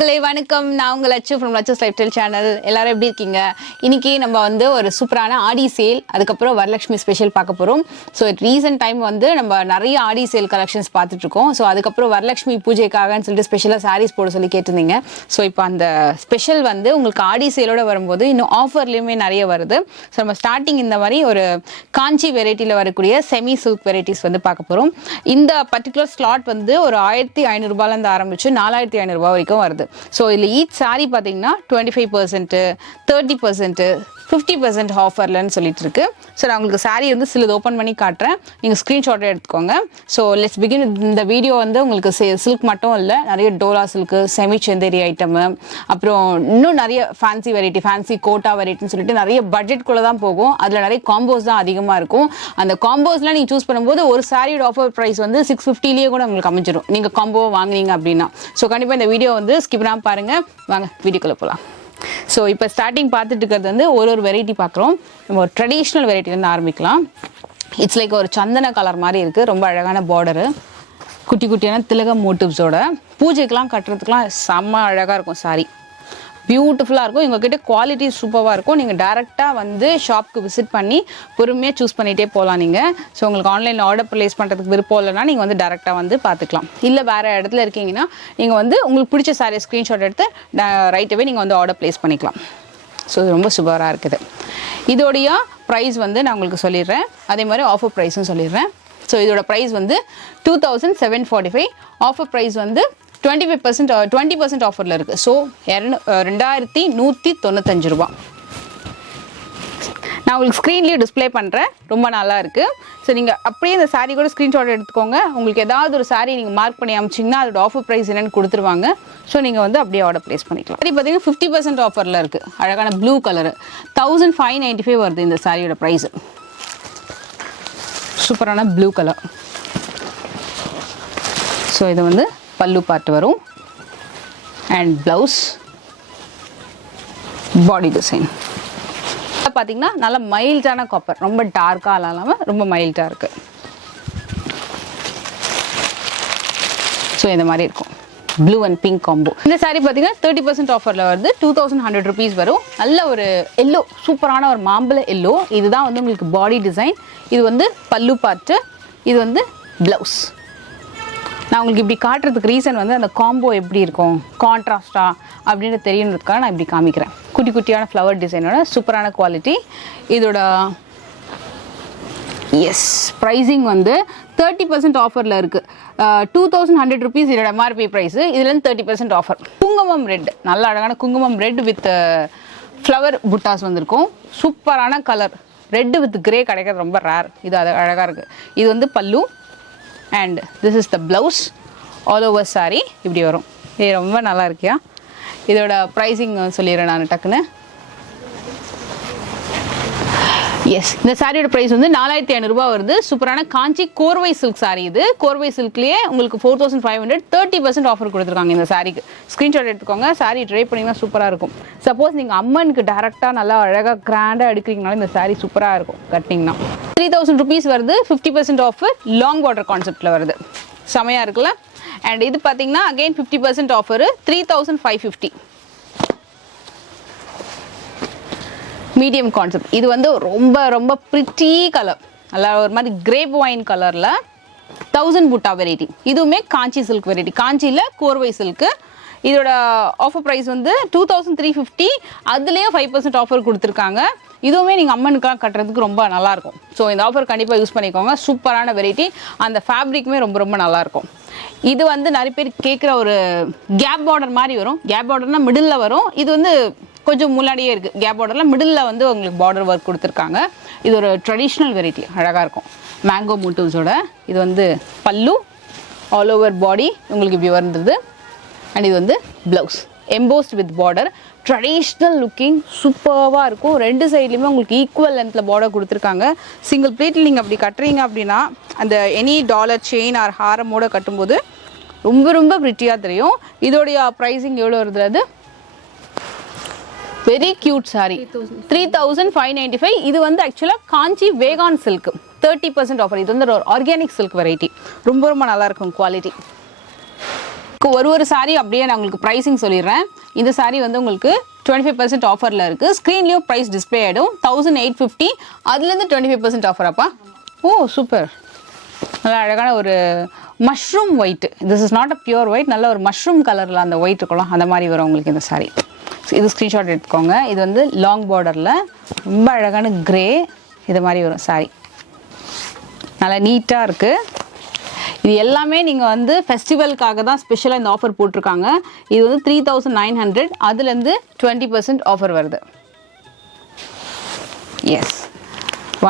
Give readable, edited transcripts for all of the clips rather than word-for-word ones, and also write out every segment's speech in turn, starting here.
மக்களே வணக்கம். நான் உங்கள் Latchu from Latchu's lifestyle channel. எல்லாரும் எப்படி இருக்கீங்க? இன்னைக்கு நம்ம வந்து ஒரு சூப்பரான ஆடி சேல், அதுக்கப்புறம் வரலட்சுமி ஸ்பெஷல் பார்க்க போகிறோம். ஸோ ரீசெண்ட் டைம் வந்து நம்ம நிறைய ஆடி சேல் கலெக்ஷன்ஸ் பார்த்துட்ருக்கோம். ஸோ அதுக்கப்புறம் வரலட்சுமி பூஜைக்காகன்னு சொல்லிட்டு ஸ்பெஷலாக சாரீஸ் போட சொல்லி கேட்டிருந்தீங்க. ஸோ இப்போ அந்த ஸ்பெஷல் வந்து உங்களுக்கு ஆடி சேலோட வரும்போது இன்னும் ஆஃபர்லேயுமே நிறைய வருது. ஸோ நம்ம ஸ்டார்டிங் இந்த மாதிரி ஒரு காஞ்சி வெரைட்டியில் வரக்கூடிய செமி சில்க் வெரைட்டிஸ் வந்து பார்க்க போகிறோம். இந்த பர்டிகுலர் ஸ்லாட் வந்து ஒரு 1500 ஆரம்பிச்சு 4500 வரைக்கும் வருது. ஸோ இதில் ஈச் சாரீ பார்த்தீங்கன்னா 25%, 30%, 50% ஆஃபர்லன்னு சொல்லிட்டு இருக்கு. ஸோ நான் உங்களுக்கு சாரீ வந்து சிலது ஓப்பன் பண்ணி காட்டுறேன், நீங்கள் ஸ்க்ரீன்ஷாட்டை எடுத்துக்கோங்க. So let's begin. இந்த வீடியோ வந்து உங்களுக்கு சில்க் மட்டும் இல்லை, நிறைய Dola silk, semi Chanderi item, அப்புறம் இன்னும் நிறைய ஃபேன்சி வெரைட்டி, ஃபேன்சி கோட்டா வெரைட்டின்னு சொல்லிட்டு நிறைய பட்ஜெட்குள்ளே தான் போகும். அதில் நிறைய காம்போஸ் தான் அதிகமாக இருக்கும். அந்த காம்போஸ்லாம் நீங்கள் சூஸ் பண்ணும்போது ஒரு சாரியோட ஆஃபர் ப்ரைஸ் வந்து 650லேயே கூட உங்களுக்கு அமைஞ்சிடும் நீங்கள் காம்போ வாங்குனீங்க அப்படின்னா. ஸோ கண்டிப்பாக இந்த வீடியோ வந்து ஸ்கிப் பண்ணாமல் பாருங்கள். வாங்க வீடியோக்குள்ளே போகலாம். ஸோ இப்போ ஸ்டார்டிங் பார்த்துட்டு இருக்கிறது வந்து ஒரு வெரைட்டி பார்க்குறோம். நம்ம ஒரு ட்ரெடிஷ்னல் வெரைட்டிலேருந்து ஆரம்பிக்கலாம். இட்ஸ் லைக் ஒரு சந்தன கலர் மாதிரி இருக்குது, ரொம்ப அழகான பார்டரு, குட்டி குட்டியான திலகம் மோட்டிவ்ஸோட. பூஜைக்கெலாம் கட்டுறதுக்கெலாம் செம்ம அழகாக இருக்கும் சாரி, பியூட்டிஃபுல்லாக இருக்கும். எங்ககிட்ட குவாலிட்டி சூப்பராக இருக்கும். நீங்கள் டேரெக்டாக வந்து ஷாப்புக்கு விசிட் பண்ணி பொறுமையாக சூஸ் பண்ணிகிட்டே போகலாம் நீங்கள். ஸோ உங்களுக்கு ஆன்லைனில் ஆர்டர் ப்ளேஸ் பண்ணுறதுக்கு விருப்பம் இல்லைனா நீங்கள் வந்து டேரெக்டாக வந்து பார்த்துக்கலாம். இல்லை வேறு இடத்துல இருக்கீங்கன்னா நீங்கள் வந்து உங்களுக்கு பிடிச்ச சாரீ ஸ்க்ரீன்ஷாட் எடுத்து ரைட்டவே நீங்கள் வந்து ஆர்டர் ப்ளேஸ் பண்ணிக்கலாம். ஸோ இது ரொம்ப சூப்பராக இருக்குது. இதோடைய ப்ரைஸ் வந்து நான் உங்களுக்கு சொல்லிடுறேன், அதே மாதிரி ஆஃபர் ப்ரைஸும் சொல்லிடுறேன். ஸோ இதோட ப்ரைஸ் வந்து 2745. ஆஃபர் ப்ரைஸ் வந்து 20% ஆஃபரில் இருக்குது. ஸோ 2195 ரூபா. நான் உங்களுக்கு ஸ்க்ரீன்லேயே டிஸ்பிளே பண்ணுறேன், ரொம்ப நல்லா இருக்குது. ஸோ நீங்கள் அப்படியே இந்த சாரீ கூட ஸ்க்ரீன்ஷாட் எடுத்துக்கோங்க. உங்களுக்கு ஏதாவது ஒரு சாரீ நீங்கள் மார்க் பண்ணி அமிச்சிங்கன்னா அதோட ஆஃபர் ப்ரைஸ் என்னென்னு கொடுத்துருவாங்க. ஸோ நீங்கள் வந்து அப்படியே ஆர்டர் ப்ளேஸ் பண்ணிக்கலாம். சாரி பார்த்தீங்கன்னா 50% ஆஃபரில் இருக்குது. அழகான ப்ளூ கலரு 1595 வருது இந்த சாரியோட ப்ரைஸு. சூப்பரான ப்ளூ கலர். ஸோ இது வந்து பல்லு பார்ட் வரும் அண்ட் ப்ளவுஸ், பாடி டிசைன் பார்த்தீங்கன்னா நல்ல மைல்டான காப்பர், ரொம்ப டார்க்காக இல்லாமல் ரொம்ப மைல்டாக இருக்குது. ஸோ இந்த மாதிரி இருக்கும் ப்ளூ அண்ட் பிங்க் காம்போ. இந்த சாரீ பார்த்தீங்கன்னா 30% ஆஃபரில் வருது. 2100 rupees வரும். நல்ல ஒரு எல்லோ, சூப்பரான ஒரு மாம்பழ எல்லோ. இதுதான் வந்து உங்களுக்கு பாடி டிசைன். இது வந்து பல்லு பார்ட்டு, இது வந்து ப்ளவுஸ். நான் உங்களுக்கு இப்படி காட்டுறதுக்கு ரீசன் வந்து அந்த காம்போ எப்படி இருக்கும் கான்ட்ராஸ்டாக அப்படின்னு தெரியணுன்றதுக்காக நான் இப்படி காமிக்கிறேன். குட்டி குட்டியான ஃப்ளவர் டிசைனோட சூப்பரான குவாலிட்டி. இதோட ப்ரைஸிங் வந்து 30% ஆஃபரில் இருக்குது. 2100 rupees இதோட எம்ஆர்பி ப்ரைஸு. இதுலேருந்து 30% ஆஃபர். குங்குமம் ரெட், நல்ல அழகான குங்குமம் ரெட் வித் ஃப்ளவர் புட்டாஸ் வந்திருக்கும். சூப்பரான கலர், ரெட்டு வித் கிரே கிடைக்கிறது ரொம்ப ரேர். இது அது அழகாக இருக்குது. இது வந்து பல்லு and this is the blouse. All over sari இப்படி வரும். இது ரொம்ப நல்லா இருக்கியா? இதோட ப்ரைஸிங் சொல்லிடுறேன் நான் டக்குன்னு. இந்த சாரியோட ப்ரைஸ் வந்து 4500 வருது. சூப்பரான காஞ்சி கோர்வை சில்க் சாரீ. இது கோர்வை சில்க்லேயே உங்களுக்கு 4500, 30% ஆஃபர் கொடுத்துருக்காங்க இந்த சாரீக்கு. ஸ்க்ரீன்ஷாட் எடுத்துக்கோங்க. சாரீ ட்ரை பண்ணிங்கன்னா சூப்பராக இருக்கும். சப்போஸ் நீங்கள் அம்மனுக்கு டேரெக்டாக நல்லா அழகாக கிராண்டாக எடுக்கிறீங்கனாலும் இந்த சாரீ சூப்பராக இருக்கும் கட்டிங்கன்னா. 3000 rupees வருது. 50% ஆஃபர், லாங் பார்டர் கான்செப்டில் வருது. செமையாக இருக்குல்ல? அண்ட் இது பார்த்தீங்கன்னா அகெயின் 50% ஆஃபரு 3550. Medium concept. இது வந்து ரொம்ப ரொம்ப ப்ரிட்டி கலர், நல்லா ஒரு மாதிரி கிரேப் ஒயின் கலரில் 1000 புட்டா வெரைட்டி. இதுவுமே காஞ்சி சில்க் வெரைட்டி, காஞ்சியில் கோர்வை சில்க்கு. இதோட ஆஃபர் ப்ரைஸ் வந்து 2350. அதுலேயும் 5% ஆஃபர் கொடுத்துருக்காங்க. இதுவுமே நீங்கள் அம்மனுக்கெலாம் கட்டுறதுக்கு ரொம்ப நல்லாயிருக்கும். ஸோ இந்த ஆஃபர் கண்டிப்பாக யூஸ் பண்ணிக்கோங்க. சூப்பரான வெரைட்டி. அந்த ஃபேப்ரிக்குமே ரொம்ப ரொம்ப நல்லாயிருக்கும். இது வந்து நிறைய பேர் கேட்குற ஒரு கேப் பார்டர் மாதிரி வரும். கேப் பார்டர்னால் மிடில் வரும். இது வந்து கொஞ்சம் முன்னாடியே இருக்குது. கேப் பார்டரில் மிடில் வந்து உங்களுக்கு பார்டர் ஒர்க் கொடுத்துருக்காங்க. இது ஒரு ட்ரெடிஷ்னல் வெரைட்டி, அழகாக இருக்கும். மேங்கோ மோட்டிவ்ஸோட. இது வந்து பல்லு, ஆல் ஓவர் பாடி உங்களுக்கு இப்படி வந்துடுது. அண்ட் இது வந்து blouse, embossed with border, traditional looking, சூப்பராக இருக்கும். ரெண்டு சைட்லேயுமே உங்களுக்கு ஈக்குவல் லென்த்தில் பார்டர் கொடுத்துருக்காங்க. சிங்கிள் பிளேட்டில் நீங்கள் அப்படி கட்டுறீங்க அப்படின்னா அந்த எனி டாலர் செயின் ஆர் ஹாரமோட கட்டும்போது ரொம்ப ரொம்ப ப்ரிட்டியாக தெரியும். இதோடைய ப்ரைஸிங் எவ்வளோ வருது? அது வெரி கியூட் சாரி, 3595. இது வந்து ஆக்சுவலாக காஞ்சி வேகான் சில்க் 30% ஆஃபர். இது வந்து ஒரு ஆர்கானிக் சில்க் வெரைட்டி. ரொம்ப ரொம்ப நல்லா இருக்கும் குவாலிட்டி. ஒரு சாரி அப்படியே நான் உங்களுக்கு ப்ரைஸிங் சொல்லிடுறேன். இந்த சாரி வந்து உங்களுக்கு 25% ஆஃபரில் இருக்குது. ஸ்க்ரீன்லேயும் ப்ரைஸ் டிஸ்பிளே ஆகிடும். 1850. அதுலேருந்து 25% ஆஃபர் அப்பா. ஓ சூப்பர். நல்லா அழகான ஒரு mushroom white. This is not a pure white. நல்ல ஒரு மஷ்ரூம் கலரில் அந்த ஒயிட் இருக்கலாம், அந்த மாதிரி வரும் உங்களுக்கு இந்த சாரி. இது ஸ்க்ரீன்ஷாட் எடுத்துக்கோங்க. இது வந்து லாங் பார்டரில் ரொம்ப அழகான கிரே இது மாதிரி வரும் சாரி. நல்லா நீட்டாக இருக்குது. இது எல்லாமே நீங்கள் வந்து ஃபெஸ்டிவலுக்காக தான் ஸ்பெஷலாக இந்த ஆஃபர் போட்டிருக்காங்க. இது வந்து 3900. அதுலேருந்து 20% ஆஃபர் வருது. Yes,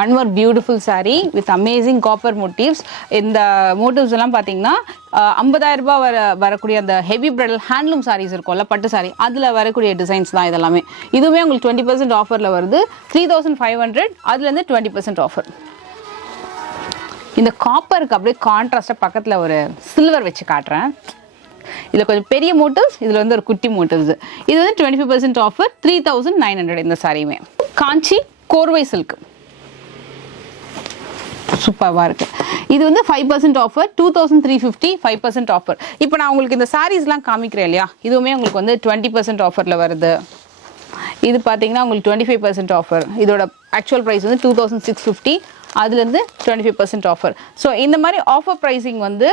one more beautiful sari with amazing copper motifs. இந்த மோட்டிவ்ஸ் எல்லாம் பார்த்தீங்கன்னா 50,000 ரூபாய் வரக்கூடிய அந்த ஹெவி பிரைடல் ஹேண்ட்லூம் சாரீஸ் இருக்கும்ல, பட்டு சாரீ, அதில் வரக்கூடிய டிசைன்ஸ் தான் இதெல்லாமே. இதுவுமே உங்களுக்கு 20% ஆஃபரில் வருது. 3500. அதுலேருந்து 20% ஆஃபர். இந்த காப்பருக்கு அப்படியே கான்ட்ராஸ்டாக பக்கத்தில் ஒரு சில்வர் வச்சு காட்டுறேன். இதில் கொஞ்சம் பெரிய மோட்டிவ்ஸ், இதில் வந்து ஒரு குட்டி மோட்டிவ்ஸ். இது வந்து 25% ஆஃபர். 3900 இந்த சாரியுமே. காஞ்சி கோர்வை சில்க் சூப்பராக இருக்குது. இது வந்து 5% ஆஃபர். 2350. 5% ஆஃபர். இப்போ நான் உங்களுக்கு இந்த சாரீஸ்லாம் காமிக்கிறேன் இல்லையா, இதுவுமே உங்களுக்கு வந்து 20% ஆஃபரில் வருது. இது பார்த்தீங்கன்னா உங்களுக்கு 25% ஆஃபர். இதோட ஆக்சுவல் ப்ரைஸ் வந்து 2650. அதுலேருந்து 25% ஆஃபர். ஸோ இந்த மாதிரி ஆஃபர் ப்ரைஸிங் வந்து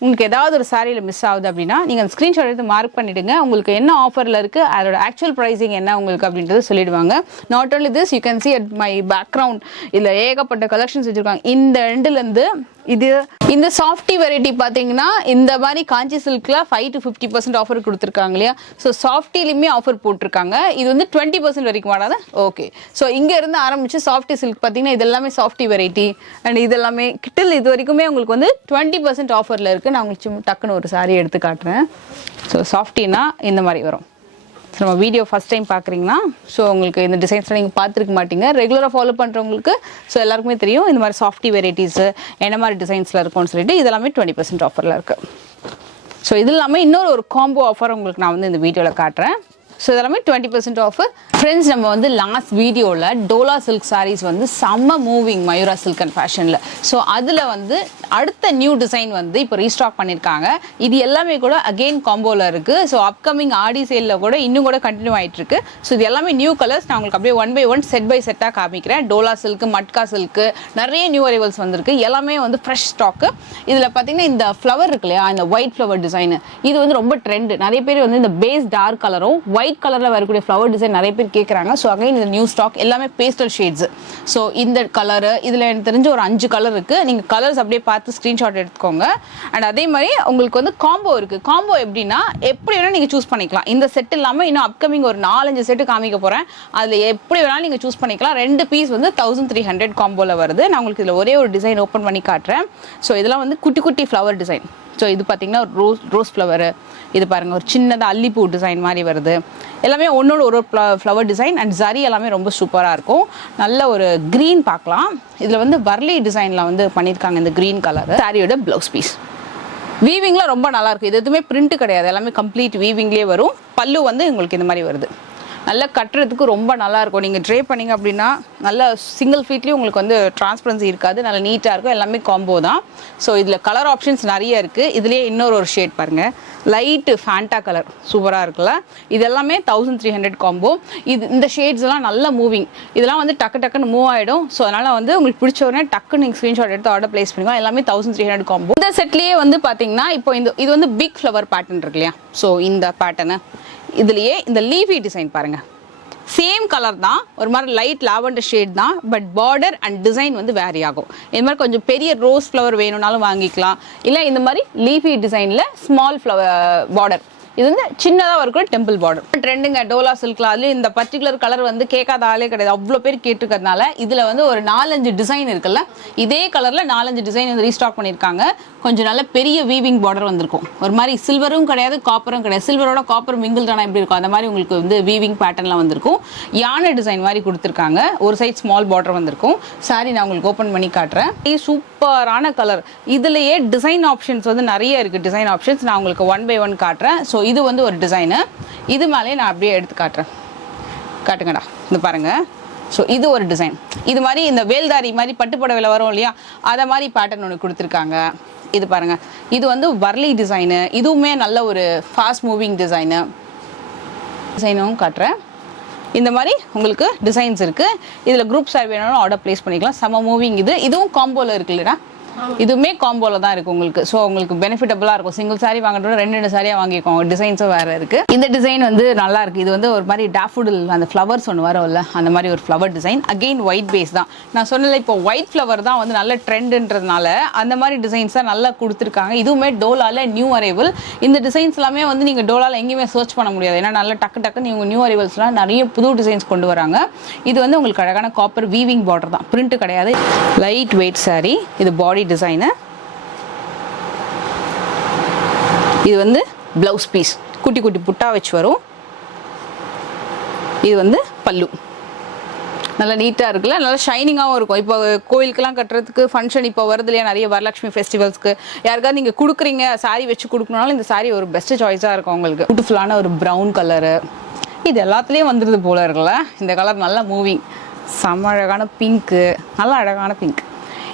உங்களுக்கு ஏதாவது ஒரு சாரியில் மிஸ் ஆகுது அப்படின்னா நீங்கள் அந்த ஸ்க்ரீன்ஷாட் எடுத்து மார்க் பண்ணிவிடுங்க. உங்களுக்கு என்ன ஆஃபரில் இருக்குது, அதோட ஆக்சுவல் ப்ரைஸிங் என்ன உங்களுக்கு அப்படின்றது சொல்லிடுவாங்க. Not only this, you can see at my background இதில் ஏகப்பட்ட கலெக்ஷன்ஸ் வச்சுருக்காங்க. இந்த எண்டுலேருந்து இது இந்த சாஃப்டி வெரைட்டி பார்த்தீங்கன்னா இந்த மாதிரி காஞ்சி சில்கில் 5 to 50% ஆஃபர் கொடுத்துருக்காங்க இல்லையா. ஸோ சாஃப்டிலையுமே ஆஃபர் போட்டிருக்காங்க. இது வந்து 20% வரைக்கும் வராது. ஓகே, ஸோ இங்கே இருந்து ஆரம்பித்து சாஃப்டி சில்க் பார்த்தீங்கன்னா இது எல்லாமே சாஃப்டி வெரைட்டி. அண்ட் இது எல்லாமே கிட்டில் இது வரைக்குமே உங்களுக்கு வந்து 20% ஆஃபரில் இருக்குது. நான் உங்களுக்கு டக்குன்னு ஒரு சாரி எடுத்து காட்டுறேன். ஸோ சாஃப்டினா இந்த மாதிரி வரும். ஸோ நம்ம வீடியோ ஃபஸ்ட் டைம் பார்க்குறீங்கன்னா ஸோ உங்களுக்கு இந்த டிசைன்ஸ்லாம் நீங்கள் பார்த்துருக்க மாட்டீங்க. ரெகுலராக ஃபாலோ பண்ணுறவங்களுக்கு ஸோ எல்லாருக்குமே தெரியும் இந்த மாதிரி சாஃப்டி வெரைட்டிஸு என்ன மாதிரி டிசைன்ஸில் இருக்கும்னு சொல்லிட்டு இதெல்லாமே 20% ஆஃபரில் இருக்குது. ஸோ இது இல்லாமல் இன்னொரு ஒரு காம்போ ஆஃபர் உங்களுக்கு நான் வந்து இந்த வீடியோவில் காட்டுறேன். ஸோ இதெல்லாமே 20% ஆஃபர். ஃப்ரெண்ட்ஸ், நம்ம வந்து லாஸ்ட் வீடியோவில் டோலா சில்க் சாரீஸ் வந்து செம்ம மூவிங் மயூரா சில்க் அண்ட் ஃபேஷனில். ஸோ அதில் வந்து அடுத்த நியூ டிசைன் வந்து இப்போ ரீஸ்டாக் பண்ணியிருக்காங்க. இது எல்லாமே கூட அகெயின் காம்போவில் இருக்குது. ஸோ அப்கமிங் ஆடி சேலில் கூட இன்னும் கூட கண்டினியூ ஆகிட்டுருக்கு. ஸோ இது எல்லாமே நியூ கலர்ஸ். நான் உங்களுக்கு அப்படியே 1 by 1 செட் பை செட்டாக காமிக்கிறேன். டோலா சில்க்கு, மட்கா சில்க்கு, நிறைய நியூ அரைவல்ஸ் வந்திருக்கு. எல்லாமே வந்து ஃப்ரெஷ் ஸ்டாக்கு. இதில் பார்த்தீங்கன்னா இந்த ஃப்ளவர் இருக்கு இல்லையா, இந்த ஒயிட் ஃப்ளவர் டிசைன், இது வந்து ரொம்ப ட்ரெண்டு. நிறைய பேர் வந்து இந்த பேஸ் டார்க் கலரும் ஒயிட் கலரில் வரக்கூடிய ஃப்ளவர் டிசைன் நிறைய பேர் கேட்குறாங்க. ஸோ அகைன் இந்த நியூ ஸ்டாக் எல்லாமே பேஸ்டல் ஷேட்ஸ். ஸோ இந்த கலரு இதில் எனக்கு தெரிஞ்ச ஒரு 5 கலர் இருக்குது. நீங்கள் கலர்ஸ் அப்படியே பார்த்து ஸ்க்ரீன்ஷாட் எடுத்துக்கோங்க. அண்ட் அதே மாதிரி உங்களுக்கு வந்து காம்போ இருக்குது. காம்போ எப்படின்னா எப்படி வேணால் நீங்கள் சூஸ் பண்ணிக்கலாம். இந்த செட் இல்லாமல் இன்னும் அப்கமிங் ஒரு 4-5 செட்டு காமிக்க போகிறேன். அதில் எப்படி வேணாலும் நீங்கள் சூஸ் பண்ணிக்கலாம். 2 பீஸ் வந்து 1300 காம்போவில் வருது. நான் உங்களுக்கு இதில் ஒரே ஒரு டிசைன் ஓப்பன் பண்ணி காட்டுறேன். ஸோ இதெல்லாம் வந்து குட்டி குட்டி ஃப்ளவர் டிசைன். ஸோ இது பார்த்தீங்கன்னா ரோஸ் ஃப்ளவரு, இது பாருங்கள் ஒரு சின்னதாக அல்லிப்பூ டிசைன் மாதிரி வருது. எல்லாமே ஒன்றோட ஒரு ஃப்ளவர் டிசைன். அண்ட் ஜரி எல்லாமே ரொம்ப சூப்பராக இருக்கும். நல்ல ஒரு க்ரீன் பார்க்கலாம். இதில் வந்து வர்லி டிசைனில் வந்து பண்ணியிருக்காங்க இந்த க்ரீன் கலர். சாரியோட ப்ளவுஸ் பீஸ் வீவிங்கில் ரொம்ப நல்லாயிருக்கும். இது எதுவுமே பிரிண்ட் கிடையாது, எல்லாமே கம்ப்ளீட் வீவிங்லேயே வரும். பல்லு வந்து உங்களுக்கு இந்த மாதிரி வருது. நல்லா கட்டுறதுக்கு ரொம்ப நல்லாயிருக்கும். நீங்கள் ட்ரே பண்ணிங்க அப்படின்னா நல்லா சிங்கிள் ஃபீட்லேயும் உங்களுக்கு வந்து டிரான்ஸ்பரன்சி இருக்காது, நல்லா நீட்டாக இருக்கும். எல்லாமே காம்போ தான். ஸோ இதில் கலர் ஆப்ஷன்ஸ் நிறைய இருக்குது. இதுலேயே இன்னொரு ஷேட் பாருங்கள், லைட்டு ஃபேண்டா கலர் சூப்பராக இருக்குல்ல. இது எல்லாமே 1300 காம்போ. இந்த ஷேட்ஸ் எல்லாம் நல்ல மூவிங். இதெல்லாம் வந்து டக்குன்னு மூவ் ஆகிடும். ஸோ அதனால் வந்து உங்களுக்கு பிடிச்ச உடனே டக்குன்னு நீங்கள் ஸ்க்ரீன்ஷாட் எடுத்து ஆர்டர் ப்ளேஸ் பண்ணிக்கலாம். எல்லாமே 1300 காம்போ. இந்த செட்லேயே வந்து பார்த்தீங்கன்னா இப்போ இது வந்து பிக் ஃப்ளவர் பேட்டர்ன் இருக்கு இல்லையா. ஸோ இந்த பேட்டர்னு இதுலேயே இந்த லீஃபி டிசைன் பாருங்கள், சேம் கலர் தான், ஒரு மாதிரி லைட் லாவெண்டர் ஷேட் தான். பட் பார்டர் அண்ட் டிசைன் வந்து வேரி ஆகும். இந்த மாதிரி கொஞ்சம் பெரிய ரோஸ் ஃப்ளவர் வேணும்னாலும் வாங்கிக்கலாம். இல்லை இந்த மாதிரி லீஃபி டிசைனில் ஸ்மால் ஃப்ளவர் பார்டர். இது வந்து சின்னதாக இருக்கிற டெம்பிள் பார்டர். ட்ரெண்டுங்க டோலா சில்க்ல. அதுலேயும் இந்த பர்டிகுலர் கலர் வந்து கேட்காத ஆளே கிடையாது, அவ்வளோ பேர் கேட்டுக்கிறதுனால இதில் வந்து ஒரு 4-5 டிசைன் இருக்குல்ல, இதே கலரில் 4-5 டிசைன் வந்து ரீஸ்டாக் பண்ணியிருக்காங்க. கொஞ்சம் நல்ல பெரிய வீவிங் பார்டர் வந்திருக்கும். ஒரு மாதிரி சில்வரும் கிடையாது, காப்பரும் கிடையாது. சில்வரோட காப்பர் மிங்கிள் தானே எப்படி இருக்கும், அந்த மாதிரி உங்களுக்கு வந்து வீவிங் பேட்டர்னில் வந்திருக்கும். யானை டிசைன் மாதிரி கொடுத்துருக்காங்க. ஒரு சைட் ஸ்மால் பார்டர் வந்திருக்கும். சாரி நான் உங்களுக்கு ஓப்பன் பண்ணி காட்டுறேன். சூப்பரான கலர். இதுலேயே டிசைன் ஆப்ஷன்ஸ் வந்து நிறைய இருக்குது. டிசைன் ஆப்ஷன்ஸ் நான் உங்களுக்கு 1 by 1 காட்டுறேன். ஸோ இது வந்து ஒரு டிசைனு. இது மேலே நான் அப்படியே எடுத்து காட்டுறேன். காட்டுங்கடா, இந்த பாருங்கள். ஸோ இது ஒரு டிசைன். இது மாதிரி இந்த வேல்தாரி மாதிரி பட்டு புடவையில் வரும் இல்லையா, அதை மாதிரி பேட்டர்ன் ஒன்று கொடுத்துருக்காங்க. இது பாருங்கள், இது வந்து வர்லி டிசைனு. இதுவுமே நல்ல ஒரு ஃபாஸ்ட் மூவிங் டிசைனும் காட்டுறேன். இந்த மாதிரி உங்களுக்கு டிசைன்ஸ் இருக்குது. இதில் குரூப் சாரி வேணும்னு ஆர்டர் ப்ளேஸ் பண்ணிக்கலாம். செம மூவிங். இதுவும் காம்போவில் இருக்கு இல்லைனா, இதுவுமே காம்போல தான் இருக்குது உங்களுக்கு. ஸோ உங்களுக்கு பெனிஃபிட்டபுளாக இருக்கும். சிங்கிள் சாரி வாங்குறதோட 2 சாரியாக வாங்கிக்கோங்க. டிசைன்ஸும் வேறு இருக்குது. இந்த டிசைன் வந்து நல்லா இருக்குது. இது வந்து ஒரு மாதிரி டாஃபுடில் அந்த ஃப்ளவர்ஸ் ஒன்று வரும்ல, அந்த மாதிரி ஒரு flower design. Again white base தான். நான் சொன்னல இப்போ ஒயிட் ஃப்ளவர் தான் வந்து நல்ல ட்ரெண்டுன்றதுனால அந்த மாதிரி டிசைன்ஸ் தான் நல்லா கொடுத்துருக்காங்க. இதுவுமே டோலாவில் நியூ அரைவல். இந்த டிசைன்ஸ் எல்லாமே வந்து நீங்கள் டோலாவில் எங்கேயுமே சர்ச் பண்ண முடியாது. ஏன்னா நல்லா டக்கு நீங்கள் நியூ அரைவல்ஸ்லாம் நிறைய புது டிசைன்ஸ் கொண்டு வராங்க. இது வந்து உங்களுக்கு அழகான காப்பர் வீவிங் பார்டர் தான், பிரிண்ட் கிடையாது. Light weight sorry. இது பாடி டிசைனு. இது வந்து பிளவுஸ் பீஸ், குட்டி குட்டி புட்டா வச்சு வரும். இது வந்து பல்லு. நல்லா நீட்டாக இருக்குல்ல, நல்லா ஷைனிங்காகவும் இருக்கும். இப்போ கோயிலுக்கெல்லாம் கட்டுறதுக்கு ஃபங்க்ஷன் இப்போ வருது இல்லையா, நிறைய வரலட்சுமி ஃபெஸ்டிவல்ஸ்க்கு யாருக்காவது நீங்கள் கொடுக்குறீங்க சாரி வச்சு கொடுக்கணுனாலும் இந்த சாரி ஒரு பெஸ்ட் சாய்ஸாக இருக்கும் உங்களுக்கு. பியூட்டிஃபுல்லான ஒரு ப்ரௌன் கலரு. இது எல்லாத்துலேயும் வந்துடுது போல இருக்குல்ல. இந்த கலர் நல்லா மூவிங். செம்ம அழகான பிங்க்கு, நல்லா அழகான பிங்க்.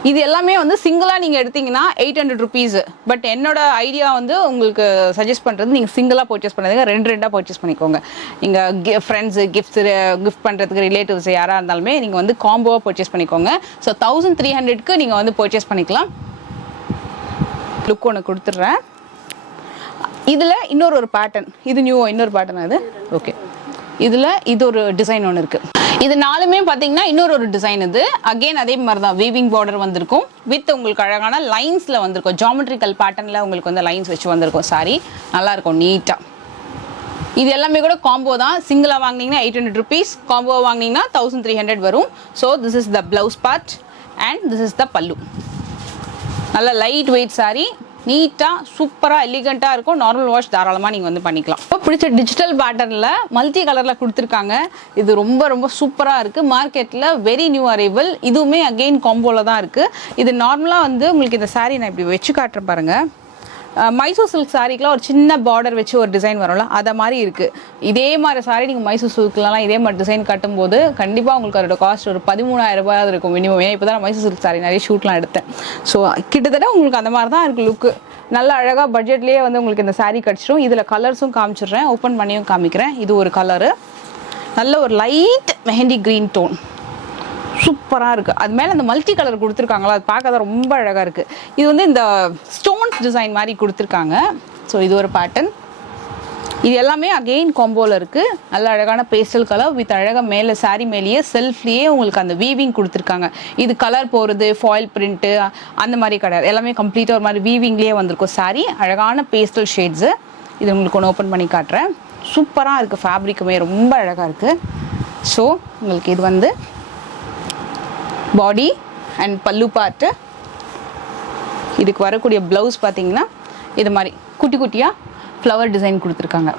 இது எல்லாமே வந்து சிங்கிளாக நீங்கள் எடுத்தீங்கன்னா 800 rupees. பட் என்னோட ஐடியா வந்து உங்களுக்கு சஜஸ்ட் பண்ணுறது, நீங்கள் சிங்கிளாக பர்ச்சேஸ் பண்ணுறதுக்கு 2 பர்ச்சேஸ் பண்ணிக்கோங்க. நீங்கள் ஃப்ரெண்ட்ஸு கிஃப்ட் பண்ணுறதுக்கு ரிலேட்டிவ்ஸ் யாராக இருந்தாலுமே நீங்கள் வந்து காம்போவாக பர்ச்சேஸ் பண்ணிக்கோங்க. ஸோ 1300க்கு நீங்கள் வந்து பர்ச்சேஸ் பண்ணிக்கலாம். லுக் ஒன்று கொடுத்துட்றேன். இதில் இன்னொரு பேட்டர்ன், இது இன்னொரு பேட்டர்ன். அது ஓகே. இதில் இது ஒரு டிசைன் ஒன்று இருக்குது. இது 4மே பார்த்தீங்கன்னா இன்னொரு டிசைன். இது அகெயின் அதே மாதிரி தான் வீவிங் பார்டர் வந்திருக்கும். வித் உங்களுக்கு அழகான லைன்ஸில் வந்திருக்கும். ஜாமெட்ரிக்கல் பேட்டர்னில் உங்களுக்கு வந்து லைன்ஸ் வச்சு வந்திருக்கும். சாரி நல்லாயிருக்கும் நீட்டாக. இது எல்லாமே கூட காம்போ தான். சிங்கிளாக வாங்கினீங்கன்னா 800 rupees, காம்போவாக வாங்கினீங்கன்னா 1300 வரும். So this is the blouse part and this is த பல்லு. நல்ல லைட் வெயிட் சாரி, நீட்டாக சூப்பராக எலிகண்ட்டாக இருக்கும். நார்மல் வாஷ் தாராளமாக நீங்கள் வந்து பண்ணிக்கலாம். இப்போ பிடிச்ச டிஜிட்டல் பேட்டர்னில் மல்டி கலரில் கொடுத்துருக்காங்க. இது ரொம்ப சூப்பராக இருக்குது. மார்க்கெட்டில் வெரி நியூ அரைவல். இதுவுமே அகெயின் காம்போவில் தான் இருக்குது. இது நார்மலாக வந்து உங்களுக்கு இந்த சாரீ நான் இப்படி வச்சு காட்டுறேன் பாருங்கள். மைசூர் சில்க் சாரிக்கெலாம் ஒரு சின்ன பார்டர் வச்சு ஒரு டிசைன் வரும்ல, அதை மாதிரி இருக்குது. இதே மாதிரி சாரி நீங்கள் மைசூர் சில்க்லாம் இதே மாதிரி டிசைன் கட்டும்போது கண்டிப்பாக உங்களுக்கு அதோட காஸ்ட் ஒரு 13,000 ரூபாய் இருக்கும் மினிமம். ஏன் இப்போ தான் நான் மைசூர் சில்க் சாரி நிறைய ஷூட்லாம் எடுத்தேன். ஸோ கிட்டத்தட்ட உங்களுக்கு அந்த மாதிரி தான் இருக்குது லுக்கு. நல்லா அழகாக பட்ஜெட்லேயே வந்து உங்களுக்கு இந்த சாரீ கிடச்சிடும். இதில் கலர்ஸும் காமிச்சிடுறேன், ஓப்பன் பண்ணியும் காமிக்கிறேன். இது ஒரு கலரு, நல்ல ஒரு லைட் மெஹந்தி க்ரீன் டோன், சூப்பராக இருக்குது. அது மேலே அந்த மல்டி கலர் கொடுத்துருக்காங்களா, அது பார்க்க தான் ரொம்ப அழகாக இருக்குது. இது வந்து இந்த ஸ்டோன்ஸ் டிசைன் மாதிரி கொடுத்துருக்காங்க. ஸோ இது ஒரு பேட்டர்ன். இது எல்லாமே அகெயின் காம்போவில் இருக்குது. நல்ல அழகான பேஸ்டல் கலர் வித் அழகாக மேலே சாரீ மேலேயே செல்ஃப்லேயே உங்களுக்கு அந்த வீவிங் கொடுத்துருக்காங்க. இது கலர் போகிறது ஃபாயில் பிரிண்ட்டு அந்த மாதிரி கிடையாது. எல்லாமே கம்ப்ளீட்டாக ஒரு மாதிரி வீவிங்லேயே வந்திருக்கும் சாரீ. அழகான பேஸ்டல் ஷேட்ஸு. இது உங்களுக்கு ஒன்று ஓப்பன் பண்ணி காட்டுறேன். சூப்பராக இருக்குது. ஃபேப்ரிக்குமே ரொம்ப அழகாக இருக்குது. ஸோ உங்களுக்கு இது வந்து பாடி அண்ட் பல்லு பார்ட்டு. இதுக்கு வரக்கூடிய ப்ளவுஸ் பார்த்தீங்கன்னா இது மாதிரி குட்டி குட்டியாக ஃப்ளவர் டிசைன் கொடுத்துருக்காங்க.